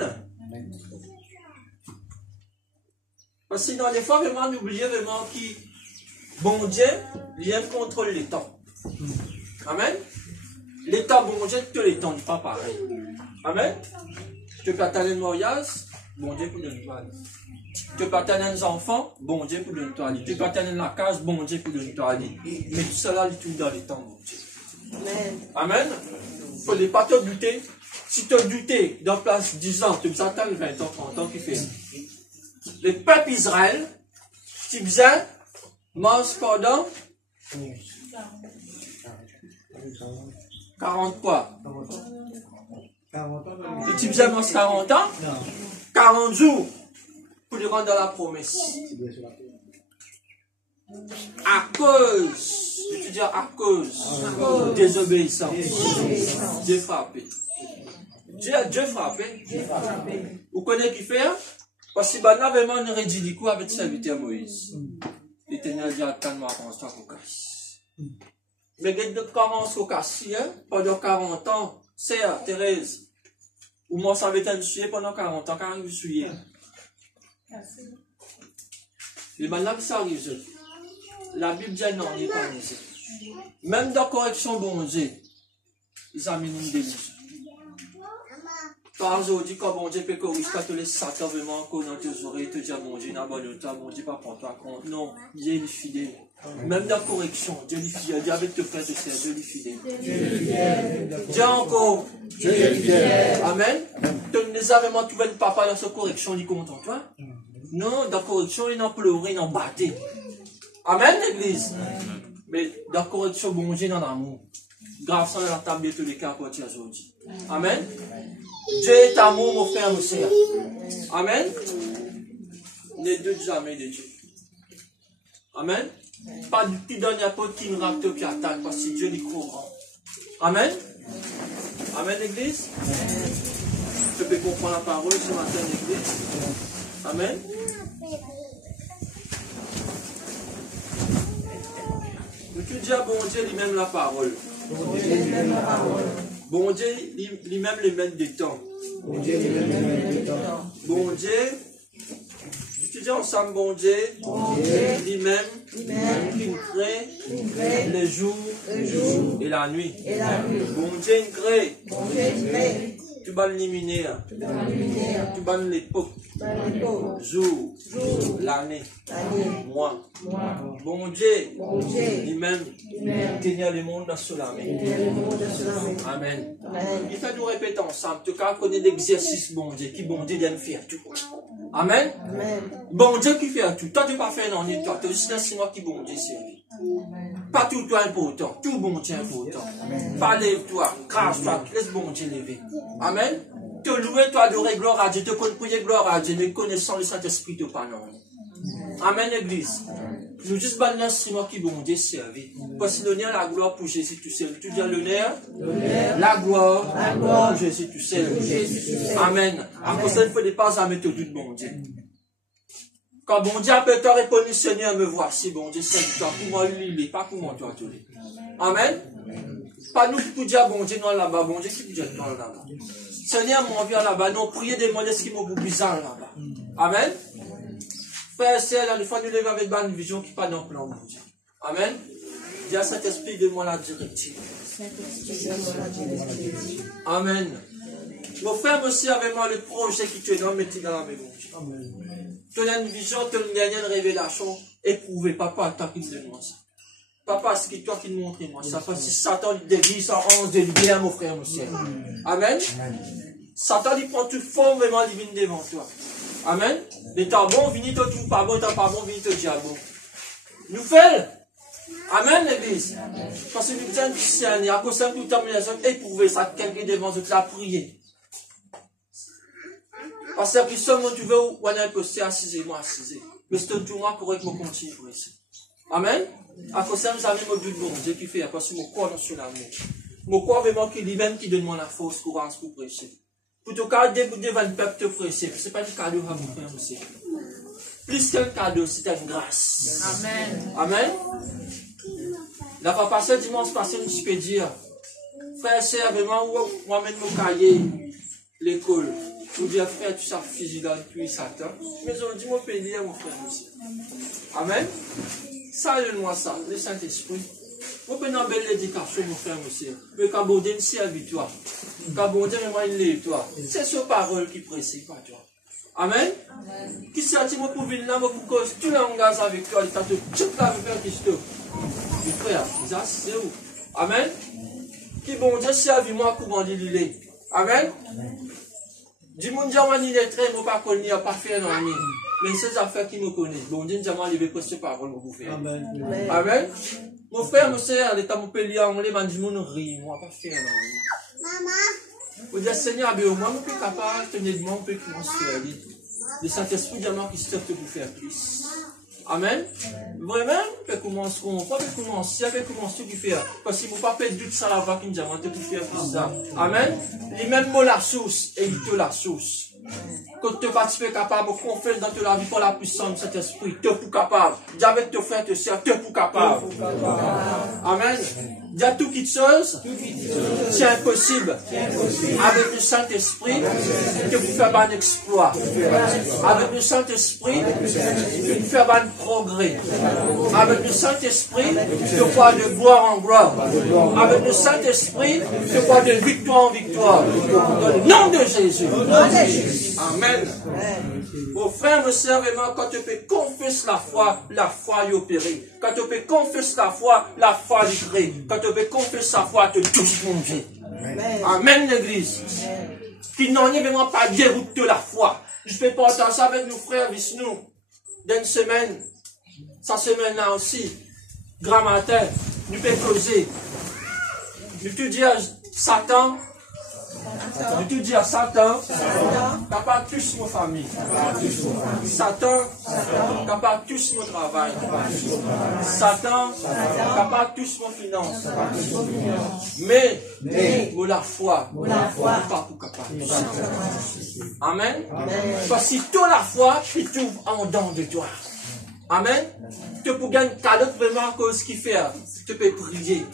Parce que dans les fois, vraiment, n'oubliez vraiment qui, bon Dieu, il aime contrôler les temps. Amen. Les temps, bon Dieu, tous les temps, n'est pas pareil. Amen. Tu peux attendre le mariage, bon Dieu, pour donner toi. Tu peux attendre les enfants, bon Dieu, pour donner toi. Tu peux attendre la case, bon Dieu, pour donner toi. Mais tout cela, il tout dans les temps, bon Dieu. Amen. Il ne faut pas te douter. Si tu doutais, dans place 10 ans, tu peux attendre 20 ans, 30 ans, qui fait. Le peuple Israël, qui faisait, mange pendant 40 quoi? 40 ans. Et tu faisais mange 40 ans? 40 jours pour lui rendre dans la promesse. À cause, je veux dire à cause de désobéissance. Dieu frappé. Dieu frappé. Vous connaissez qui fait? Parce que maintenant, vraiment, on aurait dit du coup avec le serviteur Moïse. L'Éternel dit à calme-moi, commence-toi au casse. Mais dès que tu commences au casse, pendant 40 ans, c'est Thérèse. Ou moi, ça va être un pendant 40 ans, quand vous suivez. Mais maintenant que ça arrive, la Bible dit non, il n'est pas aisé. Même dans la correction, bon Dieu, ils amènent une délusion. Par aujourd'hui, quand bon Dieu peut corriger, quand tu laisses Satan vraiment encore dans tes oreilles, te dire bon Dieu, n'a pas de temps, bon Dieu, pas prendre toi compte. Non, Dieu est fidèle. Même dans la correction, Dieu est fidèle. Dieu avec te frère, te sert, Dieu est fidèle. Dieu encore. Dieu est fidèle. Amen. Tu ne les as vraiment trouvé le papa dans sa correction, il est content, toi? Non, dans la correction, il n'a pleuré, il n'a battu. Amen, l'église. Mais dans la correction, bon Dieu, dans l'amour. Grave ça dans la table de tous les cas à partir d'aujourd'hui. Amen. Dieu est amour, mon frère, mon sœur. Amen. Ne doute jamais de Dieu. Amen. Pas du tout dernier pote qui nous rate qui attaque parce que Dieu est courant. Amen. Amen, l'église. Tu peux comprendre la parole ce matin, l'église. Amen. Tu dis à bon Dieu lui-même la parole. Bon Dieu lui-même les mains des temps. Bon Dieu, tu dis ensemble, bon Dieu, lui-même, qui crée les jours et la nuit. Bon Dieu, il crée. Tu vas l'éliminer. Tu vas l'époque. Jour, l'année, mois. Bon Dieu, lui-même, tenir le monde dans sous la main. Amen. Il faut nous répéter ensemble. Tu connais l'exercice, bon Dieu, qui bon Dieu vient faire tout. Amen. Bon Dieu qui fait tout. Toi, tu ne vas pas faire non, toi. Tu es juste un signe qui bon Dieu servi. Pas tout toi important. Tout bon Dieu important. Pas lève-toi, crache-toi, laisse bon Dieu lever. Amen. Te louer, toi, adorer, gloire à Dieu, te prier, gloire à Dieu, mais connaissant le Saint-Esprit, te pas non. Amen, Église. Nous juste ban l'instrument qui bon Dieu servi. Parce que l'honneur, la gloire pour Jésus tout seul. Tu dis l'honneur, la gloire pour Jésus tout seul. Amen. À cause de il faut des pas à mettre au doute, bon Dieu. Quand bon Dieu appelle toi, répondre, Seigneur, me voici, bon Dieu, Seigneur, pour moi, lui, pas pour moi, toi, tous les. Amen. Pas nous qui pour dire, bon Dieu, non, là-bas, bon Dieu, qui pour dire, non, là-bas. Seigneur, mon vieux là-bas, non, priez des modestes qui m'ont bizarre là-bas. Amen. Frère et sœur, il faut nous lever avec une vision qui n'est pas dans le plan, mon Dieu. Amen. Dis à Saint-Esprit, donne-moi la directive. Amen. Mon frère, aussi, avec moi, le projet qui te donne, mettez dans la maison. Tu as une vision, tu as une dernière révélation, éprouvez, papa, toi qui me donne moi ça. Papa, c'est toi qui me montre moi ça. Parce que Satan dévise en 11 de lumière, mon frère, mon ciel. Amen. Satan, il prend toute forme vraiment divine devant toi. Amen. Mais t'as bon, vini te tout pas bon, t'as pas bon, vini te diable. Nous faisons. Amen, l'église. Parce que nous sommes chrétiens, et à cause de tout temps, éprouver ça, quelqu'un devant nous, la prier. Parce que puis seulement tu veux, ou on a un peu, c'est assisez-moi, assisez. Mais c'est un tournoi correctement continue pour ici. Amen. À cause de ça, nous avons mon bon Dieu qui fait, parce que mon corps dans sur l'amour. Mon corps vraiment qui lui-même qui donne moi la force, courage pour prêcher. Pour tout cas, devant le peuple te prêcher, ce n'est pas un cadeau à vous faire aussi. Plus qu'un cadeau, c'est une grâce. Amen. Amen. La fois passée, dimanche passé, je peux dire, frère, c'est vraiment où moi mène mon cahier, l'école. Pour dire, frère, tu sais, vigilant depuis Satan. Mais aujourd'hui, mon pays, mon frère aussi. Amen. Salut-moi ça, le Saint-Esprit. Vous prenez une belle éducation, mon frère, monsieur. Mais quand bon Dieu ne servi toi, quand bon Dieu vraiment il lève toi, c'est sur parole qui précise pas toi. Amen. Qui s'est-il pour venir là, pour cause tout l'engage avec toi, tu as tout la vie avec Christo. Mes frères, ça c'est où? Amen. Qui bon Dieu servi moi pour m'en dire Amen. Du monde dit moi il est très, moi pas connu, pas fait non ami. Mais c'est affaires qui me connaissent. Bon Dieu, nous il veut prêcher parole pour vous faire. Amen. Amen. Mon frère, mon soeur, l'état mon père, on les m'a dit, mon rit, moi pas faire non. Maman. Vous dites, Seigneur, moi, je suis capable de tenir de moi, on peut commencer à faire. Le Saint-Esprit, diamant qui se pour faire plus. Amen. Vraiment, on peut commencer, on peut commencer, on peut commencer tout faire. Parce qu'il ne faut pas perdre doute ça la voix qui nous diamant tout faire plus ça. Amen. Les mêmes mots la source, et il te la source. Quand tu es capable de confier dans la vie pour la puissance de cet esprit, tu es pour capable. Dis avec tes frères, tes soeurs, tu es pour capable. Amen. Dis à tout qui chose, c'est impossible. Avec le Saint-Esprit, tu peux faire un exploit. Avec le Saint-Esprit, tu peux faire un progrès. Avec le Saint-Esprit, tu peux voir de gloire en gloire. Avec le Saint-Esprit, tu peux voir de victoire en victoire. Dans le nom de Jésus. Amen. Vos frères, mes sœurs, vraiment, quand tu peux confesser la foi est opérée. Quand tu peux confesser la foi est créée. Quand tu peux confesser la foi, tu touches mon Dieu. Amen, l'église. Qui n'en est vraiment pas déroute de la foi. Je peux partager ça avec nos frères Vishnu. D'une semaine, cette semaine-là aussi, grand matin, nous pouvons causer. Nous te dire Satan. Je te dis à Satan, capable de toucher ma famille. Satan, capable de toucher mon travail. Satan, capable de toucher mon finance. Mais, pour la foi, pas pour capable. Amen. Parce que toute la foi qui trouve en dedans de toi. Amen. Tu peux gagner cadeau vraiment à cause qu'il fait. Tu peux prier.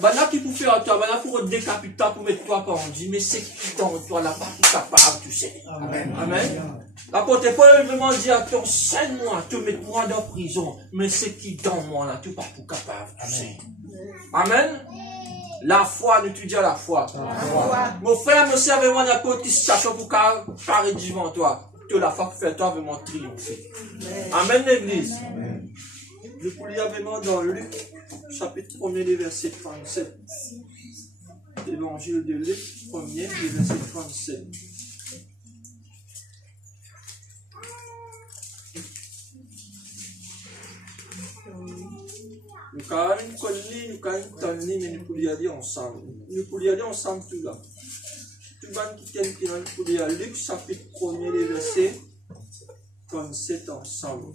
Maintenant, qui peut faire toi, maintenant, pour décapiter, pour mettre toi par on dit, mais c'est qui dans toi, là, pas capable, tu sais. Amen. Amen. L'apôtre Paul vraiment dit à toi, scène-moi, te mets-moi dans la prison, mais c'est qui dans moi, là, tu pas pour capable, tu sais. Amen. La foi, nous tu dis à la foi. Mon frère, me serve vraiment dans la petite situation pour carrer devant toi. Que la foi fait toi vraiment triompher. Amen, l'église. Je peux lire vraiment dans Luc, chapitre 1er, verset 37. L'évangile de Luc, 1er, verset 37. Nous quand même connaître, nous quand même tenir, mais nous pouvons y aller ensemble. Nous pouvons y aller ensemble tout là. Tout le monde qui nous pouvons y aller. Luc, chapitre 1er, verset 37 ensemble.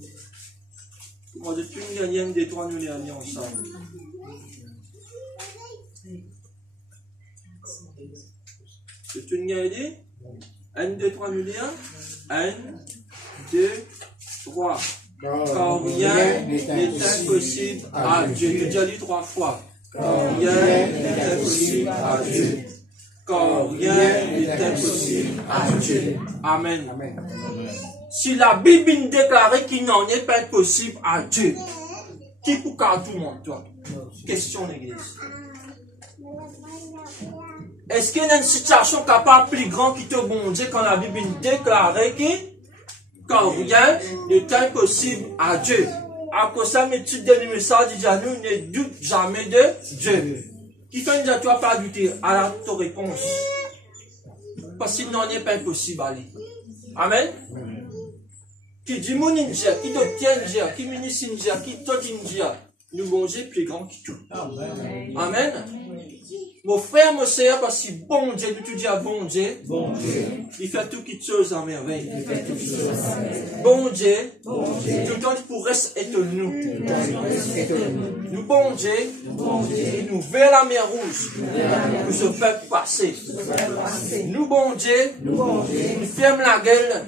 Moi, depuis une gagnante des trois, nous les allons ensemble. C'est une gagnante. 1, 2, 3, nous les allons. 1, 2, 3. Car rien n'est impossible à Dieu. J'ai déjà lu 3 fois. Car rien n'est impossible à Dieu. Car rien n'est impossible à Dieu. Amen. Si la Bible déclare qu'il n'en est pas possible à Dieu, qui pour car tout le monde, toi? Question l'église. Est-ce qu'il y a une situation capable plus grande qui te bon Dieu quand la Bible déclare car rien n'est impossible à Dieu? À cause de ça, mais tu donnes le message de nous, ne doute jamais de Dieu. Qui fait que tu n'as pas douté à ta réponse? Parce qu'il n'en est pas impossible à lui. Amen. Qui dit mon ninja, qui t'obtient ninja, qui ministre ninja, qui t'obtient ninja, nous bon Dieu plus grand que tout. Amen. Mon frère, mon sœur, parce que bon Dieu, tu dis à bon Dieu, il fait tout qui chose en merveille. Bon Dieu, tout le temps pour rester étonné. Nous, bon Dieu, il nous vers la mer rouge, pour se faire passer. Nous, bon Dieu, il ferme la gueule,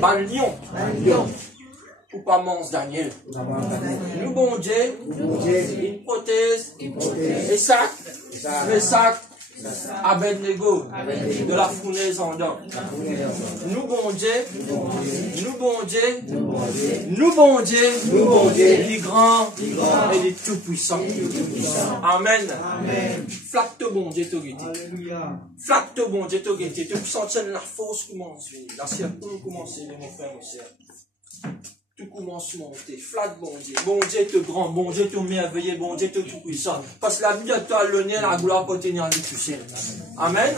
par le lion. Pour pas manger Daniel. Nous, bon Dieu, il protège, et ça, le sac, Abednego, de la fournaise en dents. Nous, bon Dieu, nous, bon Dieu, nous, bon Dieu, les grands et les tout-puissants. Amen. Flatte bon Dieu, tu flatte bon Dieu, tu peux sentir la force commence, la circonstance commence, mon frère, mon frère. Tout commence à monter. Flatte bon Dieu. Bon Dieu te grand, bon Dieu te merveilleux, bon Dieu te tout puissant. Parce que la Bible te a donné la gloire pour tenir les toucher. Amen.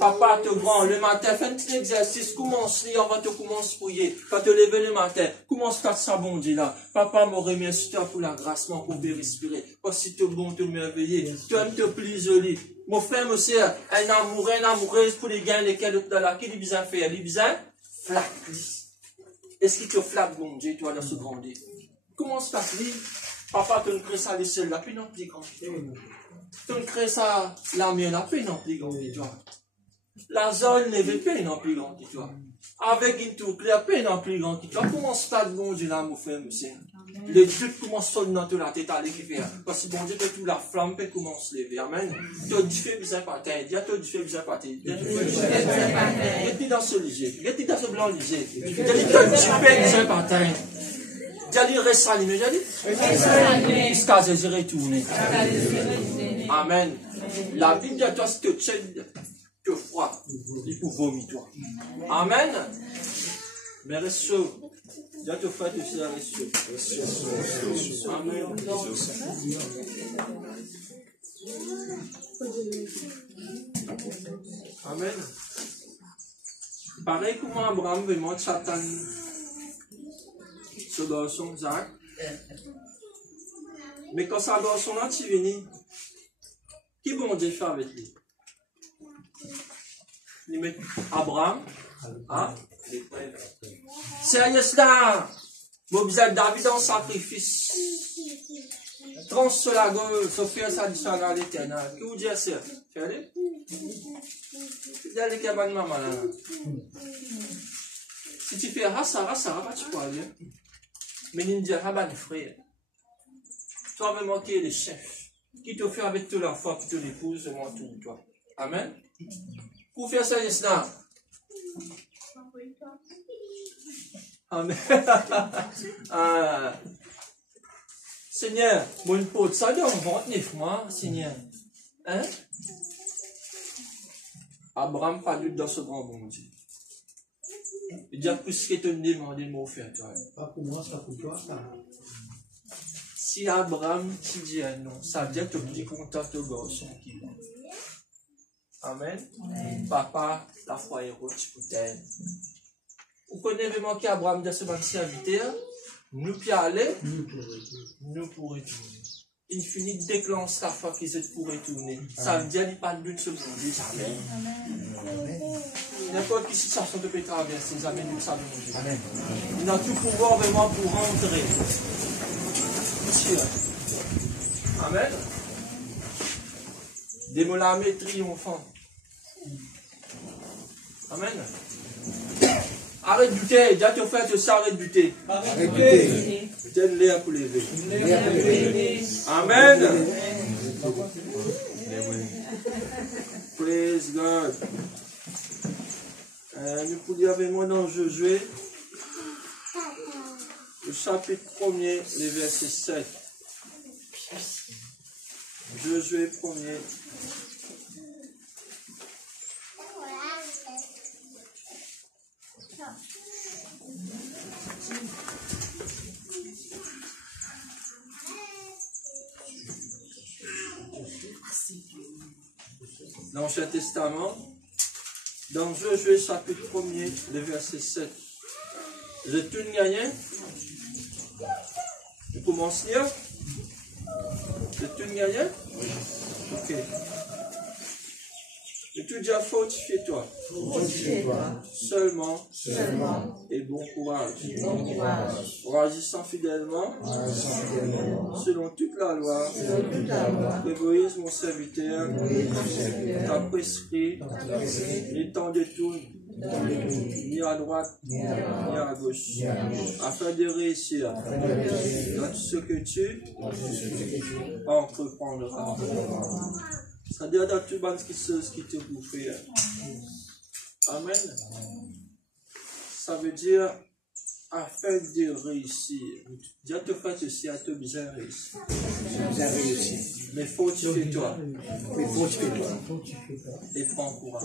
Papa te grand, le matin, fais un petit exercice, commence on va te commencer à prier. Quand te lever le matin, commence à faire ça bon Dieu là. Papa me remercie pour la grâce, pour bien respirer. Parce que tu es bon, te merveilleux. Tu aimes te plus joli. Mon frère, mon soeur, un amoureuse pour les gains, lesquels dans la qui il besoin faire, il besoin flatte. Est-ce qu'il te flatte, bon Dieu, toi, dans ce grand Dieu? Commence par dire, papa, tu ne crées ça les seuls, là, puis non, plus grand. Tu ne crées ça la mienne, là, puis non, plus grand, toi. La zone ne veut pas, non, plus grand, toi. Avec une tour claire, puis non, plus grand, toi. Commence par bon Dieu, là, mon frère, monsieur. Les deux commencent à sonner dans la tête à l'équipe. Parce que bon Dieu, toute la flamme peut commencer à lever. Amen. Tu as dit fait bizarre par terre. Dis à toi, tu fais bizarre par terre. Reste dans ce léger. Reste dans ce blanc léger. Dis à toi, tu fais bizarre par terre. Dis à lui, reste allumé. Jusqu'à ce que je retourne. Amen. La vie de toi, c'est que tiède, que froid. Il faut vomir toi. Amen. Mais reste chaud. Dieu te fait de cela, messieurs. Amen. Amen. Pareil comme Abraham veut montrer Satan, ce garçon Jacques. Mais quand ce garçon-là, tu viens, qui bon Dieu fait avec lui? Il met Abraham, hein? Sérieux là, Moïse David en sacrifice. Trans sur la gauche, Sophia ça dit à l'éternel. Qui vous dit ça? Tu vois? Tu dis à l'équipe de maman là. Si tu fais Sarah, pas tu pourras bien. Mais il dira, bah, les frères. Toi, vraiment, qui est le chef, qui te fait avec toute la foi, qui te l'épouse, de moi, tout, toi. Amen. Pour faire ça, Yesna. Amen. Seigneur, mon pote, ça doit en 29 mois, Seigneur. Hein? Abraham pas doute dans ce grand bon Dieu. Il dit plus que te demander de m'offrir toi. Pas pour moi, c'est pas pour toi. Si Abraham qui dit non, ça veut dire que tu es content de garçon qui va. Amen. Papa, la foi est route pour t'aider. Vous connaissez vraiment qu'Abraham dit à ce bon serviteur, nous puis aller, nous pour retourner. Il finit de déclencher la foi qu'ils êtes pour retourner. Ça veut dire qu'il n'y a pas d'une seule chose. Amen. N'importe quelle situation de peut traverser, amen, nous savons. Amen. Il a tout pouvoir vraiment pour rentrer. Monsieur. Amen. Démolamé triomphant. Amen. Arrête de buter, déjà te fait ça, arrête de buter. Arrête de buter. Peut-être l'air pour lever. Amen. Praise God. Nous pouvons dire avec moi dans Josué, le chapitre 1er, les versets 7. Josué 1er. Dans l'Ancien Testament, dans Josué chapitre 1er, le verset 7. Vous êtes tous gagnés? On commence là? Vous êtes tous gagnés? Ok. Et tout déjà fortifie-toi. Seulement. Et bon courage. Agissant fidèlement. Selon toute la loi. Égoïse mon serviteur. T'a prescrit. Et t'en détourne. Ni à droite, ni à gauche. Afin de réussir dans tout ce que tu entreprendras. C'est-à-dire dans tout ce qui te bouffe. Amen. Ça veut dire afin de réussir. Dieu te fait ceci à te bien réussir. Mais fortifie-toi. Et prends courage.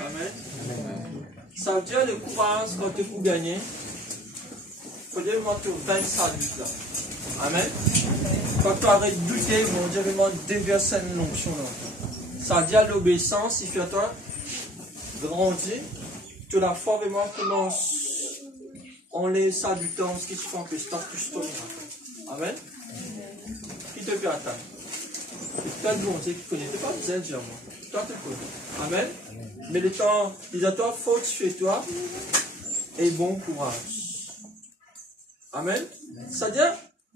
Amen. Ça veut dire le courage quand tu peux gagner. Il faut vraiment te vaincre sa lutte là. Amen. Quand tu arrêtes de douter, mon Dieu vraiment déverser une onction là. Ça veut dire l'obéissance, il fait toi grandir. Que la foi vraiment commence. On laisse ça du temps, ce qui te fait que ça touche ton miracle. Amen. Qui te peut attendre? Toi, bon Dieu qui connaît, tu pas besoin de dire moi. Toi, tu connais. Amen. Mais le temps, dis à toi, fortifie-toi et bon courage. Amen. C'est-à-dire,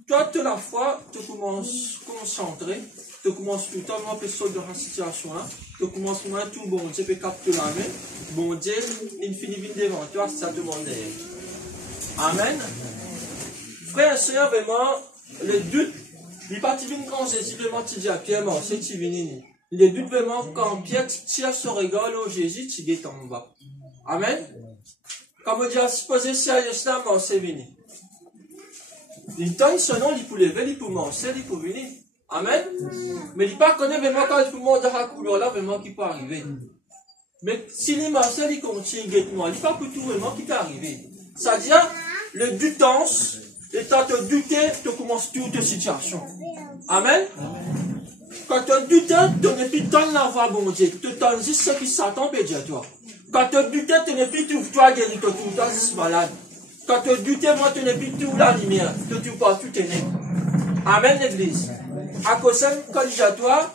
toi, tu la foi, tu commences à concentrer, tu commences tout le temps à faire dans la situation là, tu commences à tout bon Dieu peut capter la main, bon Dieu, il finit vite devant toi, ça te demande. Amen. Frère et sœur, vraiment, le doute, il partit d'une grande Jésus, vraiment, tu dis à Pierre, bon, c'est tu viens. Le doute vraiment, quand Pierre tire son regard au Jésus, tu guettes en bas. Amen. Comme on dit, à se poser sérieusement, bon, c'est venu. Il donne son nom, il peut lever, il peut manger, il peut venir. Amen. Mais il ne pas connaît vraiment quand il peut manger dans la couleur là, vraiment qui peut arriver. Mais s'il est manger, il continue guettement. Il ne pas pour tout vraiment qui peut arriver. C'est-à-dire, le dutance, et quand tu douter, tu commences toute situation. Amen. Quand tu doutes, tu n'es plus dans la voie, bon Dieu. Tu t'en dis ce qui s'attend, peut dire toi. Quand tu doutes, tu n'es plus tout, toi guéri, tu es malade. Quand tu doutes, moi, tu n'es plus tout la lumière. Tu pas tout est né. Amen, l'église. À cause de quand il dit à toi,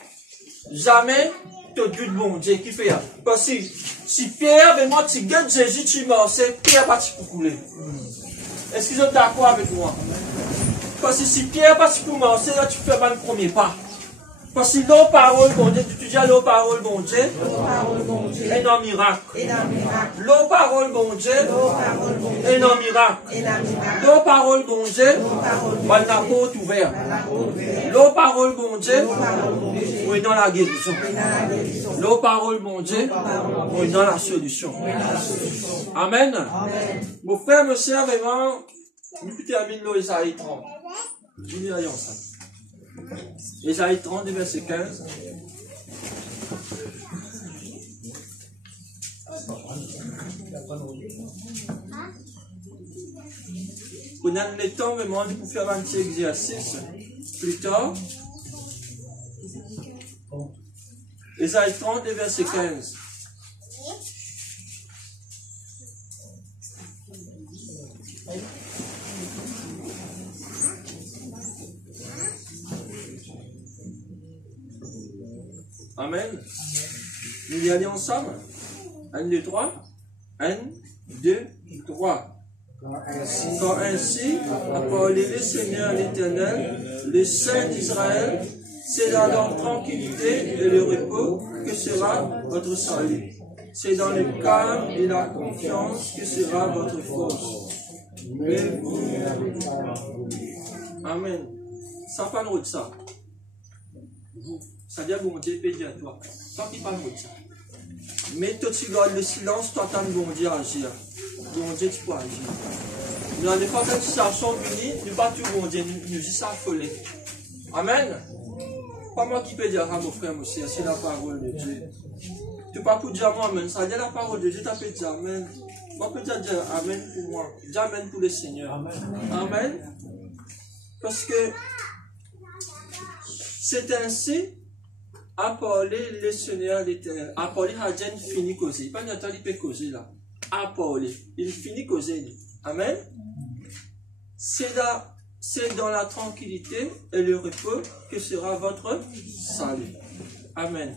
jamais tu doutes, bon Dieu, qui fait ça. Parce que si Pierre, vraiment, tu guettes Jésus, tu manges, Pierre va te couler. Est-ce que vous êtes d'accord avec moi? Parce que si Pierre va te manger, là, tu fais mal le premier pas. Parce que l'eau parole, bon Dieu, tu dis à l'eau parole, bon Dieu, et non miracle. L'eau parole, bon Dieu, et non miracle. L'eau parole, bon Dieu, par la porte ouverte. L'eau parole, bon Dieu, oui, dans la guérison. L'eau parole, bon Dieu, oui, dans la solution. Amen. Mon frère, me sert vraiment, nous terminons l'eau Isaïe 30. Nous allons ça. Isaïe 30, verset 15. On a le temps vraiment pour faire un petit exercice plus tard. Isaïe 30, verset 15. Amen. Nous y allons ensemble. 1, 2, 3. 1, 2, 3. Quand ainsi a parlé le Seigneur l'Éternel, le Saint d'Israël, c'est dans la tranquillité et le repos que sera votre salut. C'est dans le calme et la confiance que sera votre force. Amen. Ça parle de ça. Ça dit à bon Dieu, pédie à toi. Toi qui parles de ça. Mais toi tu gardes le silence, toi t'as bon Dieu agir. Bon Dieu, tu peux agir. Nous n'avons pas fait une situation unie, nous pas tout bon Dieu, nous disons ça affolé. Amen. Pas moi qui peux dire à mon frère, monsieur, c'est la parole de Dieu. Tu ne peux pas pour dire moi amen. Ça dit la parole de Dieu, tu peux dire amen. Moi, je peux dire amen pour moi. Dis amen pour le Seigneur. Amen. Amen. Parce que c'est ainsi. A parlé le Seigneur l'Éternel. A parlé à Jen fini causer. Pas n'attend il peut causer là. A parlé. Il finit causer. Amen. C'est dans la tranquillité et le repos que sera votre salut. Amen.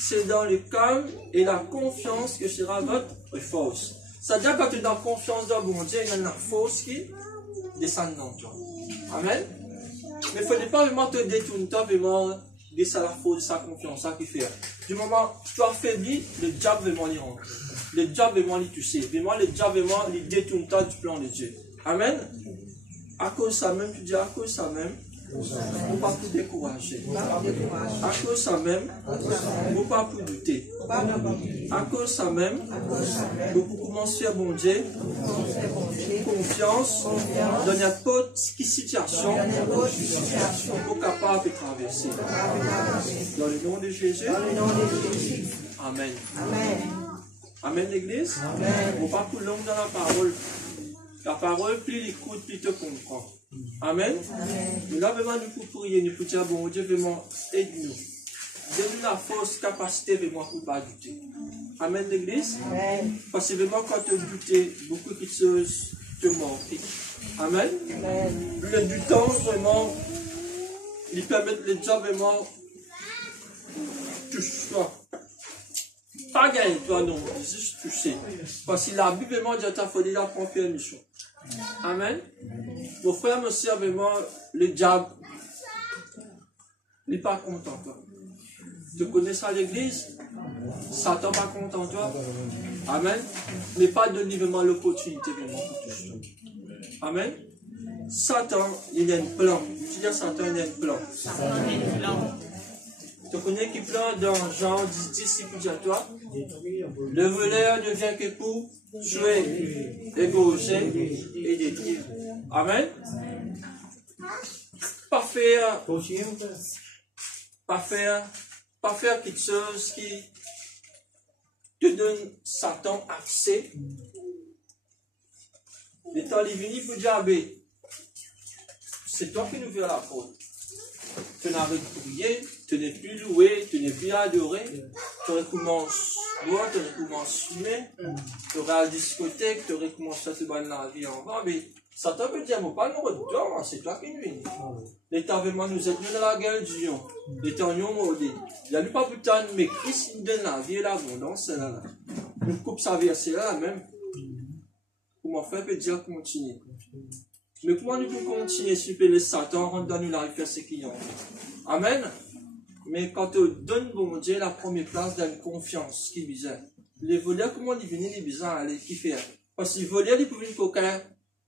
C'est dans le calme et la confiance que sera votre force. C'est-à-dire quand tu es dans confiance dans bon Dieu, il y a une force qui descend dans toi. Amen. Mais il ne faut pas vraiment te détourner, vraiment de sa force, de sa confiance, ça qui fait. Du moment où tu affaiblis, le diable vraiment l'y rentrer. Le diable vraiment l'y toucher. Vraiment, le diable vraiment l'y détourne toi du plan de Dieu. Amen. À cause de ça même, tu dis à cause de ça même, on ne pas pour décourager. À cause de ça même, on ne pas pour douter. À cause de ça même, on peut commencer à bon Dieu, confiance dans n'importe quelle situation, on est capable de traverser. Dans le nom de Jésus. Amen. Amen l'église. On ne pas pour long dans la parole. La parole, plus l'écoute, plus te comprend. Amen. Nous là, vraiment, nous pouvons prier, nous pouvons dire, bon Dieu, vraiment, aide-nous. Donne-nous la force, capacité, vraiment, pour ne pas douter. Amen, l'église. Parce que vraiment, quand tu doutes, beaucoup de choses te manquent. Amen. Le doutant, vraiment, il permet les gens, vraiment, touche-toi. Pas gagner, toi, non, juste toucher. Parce que la Bible, vraiment, dit, il faut dire la confirmation. Amen. Mon frère me sert vraiment, le diable, il n'est pas content, toi. Tu connais ça à l'église? Satan n'est pas content, toi. Amen. Mais pas donner vraiment l'opportunité, vraiment, pour toucher toi. Amen. Satan, il a un plan. Tu dis à Satan, il a un plan. Tu connais qui plan dans Jean 10, il dit à toi? Le voleur ne vient que pour tuer, égorger et détruire. Amen. Pas faire quelque chose qui te donne Satan accès. Le temps est venu pour dire, c'est toi qui nous fais la faute. Tu n'as pas prié, tu n'es plus loué, tu n'es plus adoré, tu recommences boire, tu recommences fumer, tu auras la discothèque, tu recommences à te battre dans la vie en bas, mais Satan peut dire, pas nous redonner, c'est toi qui nous viens. L'État vraiment nous aide dans la gueule du lion. L'État nous maudit. Il n'y a pas plus tard, mais Christ nous donne la vie et l'abondance, c'est là. Nous coupe sa verset là même. Comment faire peut dire continuer. Mais comment nous pouvons continuer si le Satan rentre dans nous la faire ce qu'il y a. Amen. Mais quand on donne bon Dieu la première place dans une confiance qui visait, les voleurs, comment ils viennent, ils visent à aller, qui fait? Parce que les voleurs, ils peuvent venir coquin,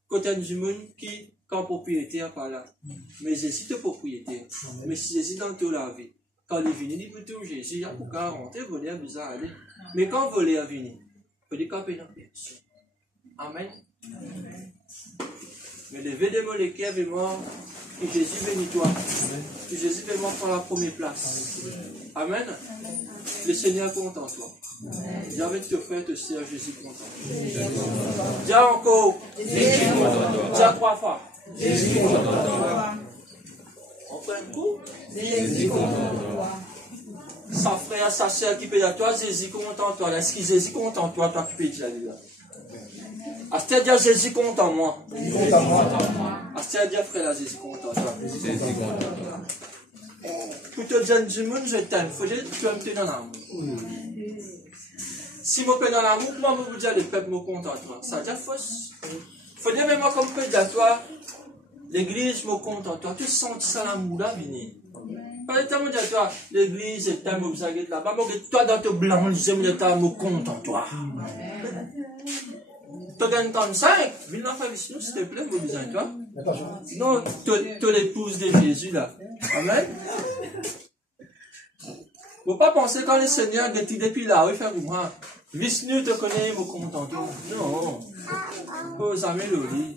côté du monde qui, quand propriétaire par là. Mais Jésus est propriétaire. Mais si Jésus dans toute la vie, quand ils viennent, ils peuvent tout Jésus, il y a pour qu'à rentrer, les voleurs, ils visent à aller. Mais quand les voleurs viennent, il faut dire qu'il y a une personne. Amen. Mais les veilles des molécules, vraiment, que Jésus bénit toi. Que Jésus vraiment prend la première place. Amen. Le Seigneur compte en toi. Dis avec tes frères, tes sœurs, Jésus compte en toi. Dis encore. Jésus compte en toi. Dis 3 fois. Jésus compte en toi. On prend un coup. Jésus compte en toi. Sa frère, sa sœur qui paye à toi, Jésus compte en toi. Est-ce que Jésus compte en toi, toi qui payes à lui? C'est-à-dire Jésus compte en moi. C'est-à-dire frère, Jésus compte en toi. Pour te dire du monde, je t'aime. Il faut dire que tu aimes dans l'amour. Si je suis dans l'amour, moi, je vous dire le peuple me compte en toi. Ça veut dire fausse. Il faut dire même moi, comme peut dire toi, l'église me compte en toi. Tu sens ça l'amour là, venir. Pas le temps de dire toi, l'église est un mot là-bas. Mais toi, dans ton blanc, j'aime le temps me compte en toi. Tu gagnes 35, viens dans la mission, s'il te plaît, vous besoin de toi. Non, tu l'épouse de Jésus là. Amen. Vous ne pas penser quand le Seigneur est depuis là, il fait comment? Vishnu te connaît, vous content. Non. Vous amis l'oli.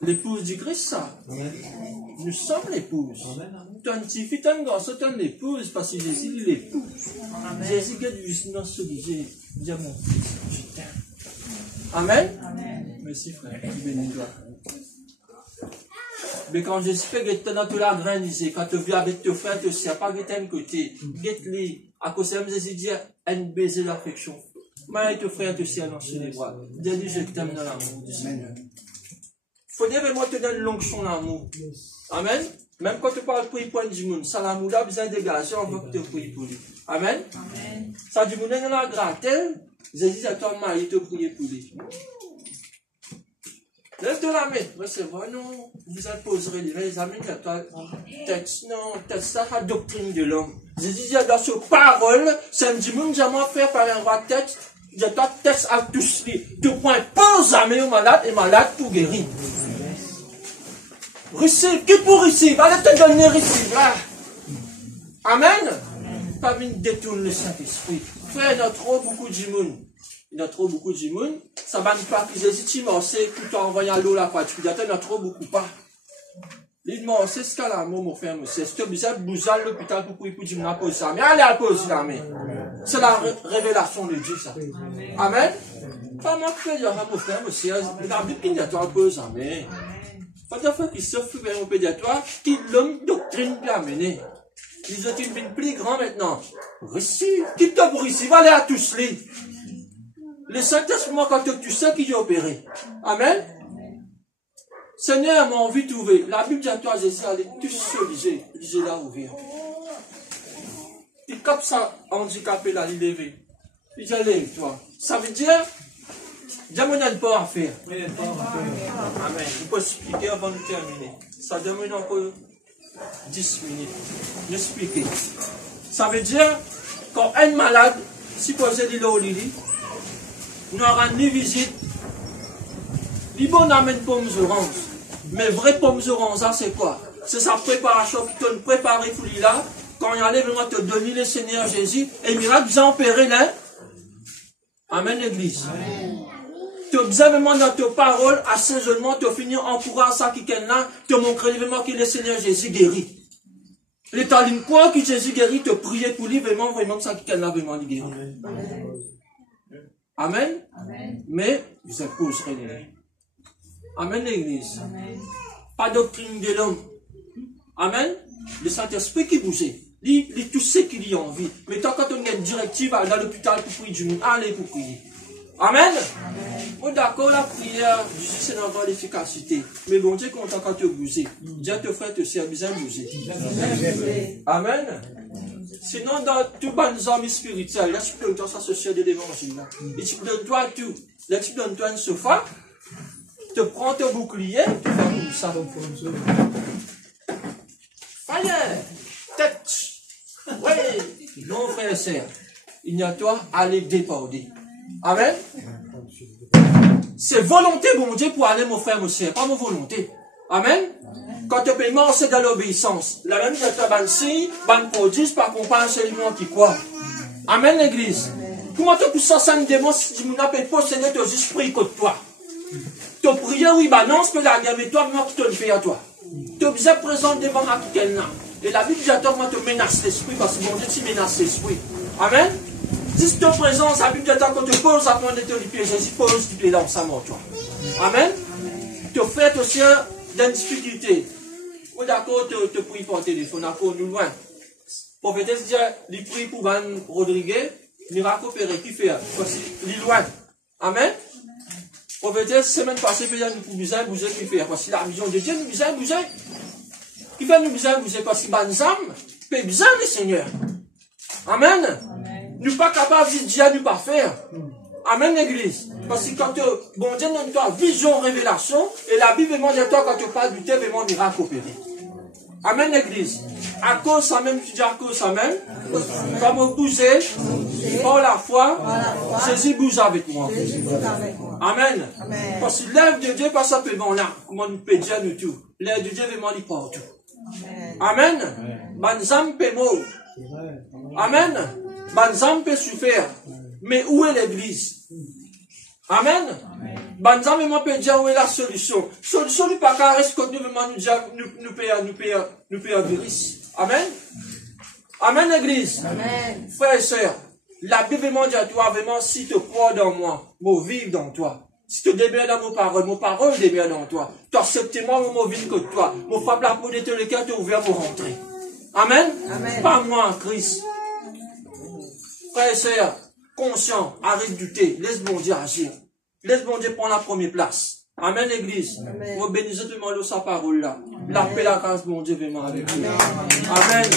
L'épouse du Christ, ça. Nous sommes l'épouse. Tu as un petit fils, tu as un garçon, tu as une épouse, parce que Jésus est l'épouse. Jésus est Vishnu dans ce disait, dis à mon fils, je t'aime. Amen. Merci frère, bénis-toi. Mais quand Jésus fait que dans toute la graine, quand tu vis avec tes frères, tu ne sais pas que tu es un côté, guette-les, à cause de Jésus dit, un baiser l'affection. Mais tes frères te serrent dans les bras. Dis-lui, je t'aime dans l'amour du Seigneur. Il faut dire vraiment te donner l'onction d'amour. Amen. Même quand tu parles pour y point du monde, ça l'amour là, besoin de dégager, on veut que tu pries pour lui. Amen. Ça du monde dans la gratelle. Jésus à toi, mari, te prier pour lui. Lève-toi la main. Recevoir, non. Vous imposerez les amis à toi. Texte, non. Texte, ça, la doctrine de l'homme. Jésus dit dans ce parole, c'est un du monde, jamais faire par un roi texte. Je dois texte à tous les. Tu prends pose à main au malade et malade pour guérir. Receive. Qui pour receive? Allez te donner receive. Amen. Pas venir détourner le Saint-Esprit. Frère, il y a trop beaucoup de monde. Il y a trop beaucoup de monde. Ça va ne pas que Jésus tu m'en sais tout en envoyant l'eau là quoi. Tu dis, il y a trop beaucoup pas. Il m'en sait ce qu'à la mort, mon frère, monsieur. Est-ce que vous êtes bousé à l'hôpital pour dire, la pose ça? Mais allez à pause la main. C'est la révélation de Dieu, ça. Amen. Pas moi qui peux dire, mon frère, monsieur. Il a vu qu'il y a toi pause, amen. Pas de frère qui souffre au pédiatoire, qui l'homme doctrine peut amener. Ils ont une vie plus grande maintenant. Récit. Qui t'a pour ici? Va aller à tous les. Le Saint-Esprit, quand tu sais qui est opéré. Amen. Seigneur m'a envie de trouver. La Bible dit à toi, Jésus, allez tous se liser. Lisez là ouvert. Il capte ça handicapé là, il levé. Il dit, allez, toi. Ça veut dire, demande un pas à faire. Amen. Je peux expliquer avant de terminer. Ça demande encore 10 minutes. J'explique. Ça veut dire, quand un malade, supposé qu'il est au lit, n'aura ni visite, ni bon amène pommes oranges. Mais vraie pommes oranges, c'est quoi? C'est sa préparation qui te prépare pour lui là. Quand il allait vraiment te donner le Seigneur Jésus, et miracle, vous en paierez là. Amen, l'église. Tu observes vraiment dans tes paroles, assaisonnement, tu finis en courant ça qui est là, te montrer vraiment que le Seigneur Jésus guérit. L'état d'une quoi que Jésus guérit, te prier pour lui, vraiment ça qui est là, vraiment il guérit. Amen. Amen. Mais vous imposerez les mains. Amen, l'église. Pas doctrine de l'homme. Amen. Le Saint-Esprit qui bougeait. Il tout ce qu'il y a envie. Mais tant quand on a une directive, aller dans l'hôpital pour prier du monde, allez pour prier. Amen. Bon, d'accord, la prière, Jésus, c'est dans l'efficacité. Mais bon Dieu, content quand tu bouges. Dieu te fait te servir à bouger. Amen. Sinon, dans tout les hommes spirituels, là, tu peux donner ça social de l'évangile. Et tu donnes toi tout. Là, tu donnes toi une sofa, tu prends ton bouclier, tu fais comme ça. Fire! Tête! Oui. Non, frère et sœur. Il n'y a toi à les déborder. Amen. C'est volonté, mon Dieu, pour aller, mon frère, mon sœur. Pas mon volonté. Amen. Quand tu peux marcher dans l'obéissance. La même chose, tu si, ban produit, par comparer celui-là qui croit. Amen, l'église. Comment tu peux ça, ça me démontre si tu n'as pas possédé ton esprit contre toi? Tu pries, oui, bah non, c'est la guerre, mais toi, moi, qui te le fais à toi. Tu es bien présent devant à quelqu'un. Et la Bible dit à toi, moi, tu menaces l'esprit, parce que mon Dieu, tu menaces l'esprit. Amen. Si tu es présent, la Bible dit à toi, quand tu poses à point de te pieds, Jésus pose du pied dans sa mort, toi. Amen. Tu fais aussi d'une difficulté. Ou d'accord, tu pries par téléphone, d'accord, nous loin. Pour peut-être dire, il prie pour Van Rodriguez, il récupère qui fait, parce qu'il est loin. Amen. Pour peut-être, semaine passée, peut-être, nous pouvons bouger qui fait, parce que la vision de Dieu, nous bouger. Qui fait nous bouger, parce que Van Zam, fait besoin le Seigneur. Amen. Nous pas capables de dire, nous pas faire. Amen, l'église. Parce que quand bon Dieu donne toi vision, révélation, et la Bible demande à toi quand tu parles du thème, vraiment miracle opéré. Amen, l'église. À cause ça même, tu dis à cause ça même. Comme bouger, par la foi, Jésus bouge avec moi. Amen. Parce que l'œuvre de Dieu, pas simplement là, comment nous peut dire nous tout. L'œuvre de Dieu, vraiment, il partout. Amen. Banzam peut mourir. Amen. Banzam peut souffrir. Mais où est l'église? Amen. Banzam et moi peut dire où est la solution. Solution n'est pas qu'à rester quand nous vraiment nous dire nous payons virus. Amen. Amen l'église. Amen. Frères et sœurs, la Bible demande à toi vraiment si tu crois dans moi, moi vivre dans toi. Si tu démères dans mon parole démère dans toi. Tu acceptes moi, mon vivre que toi. Mon frappe la peau de te le cœur, tu ouvert pour rentrer. Amen. Amen. Pas moi, Christ. Frères et sœurs, conscient, arrête de douter, laisse bon Dieu agir. Laisse bon Dieu prendre la première place. Amen, l'église. Vous bénissez tout le monde sa parole là. La paix, la grâce, mon Dieu, vraiment avec vous. Amen. Amen.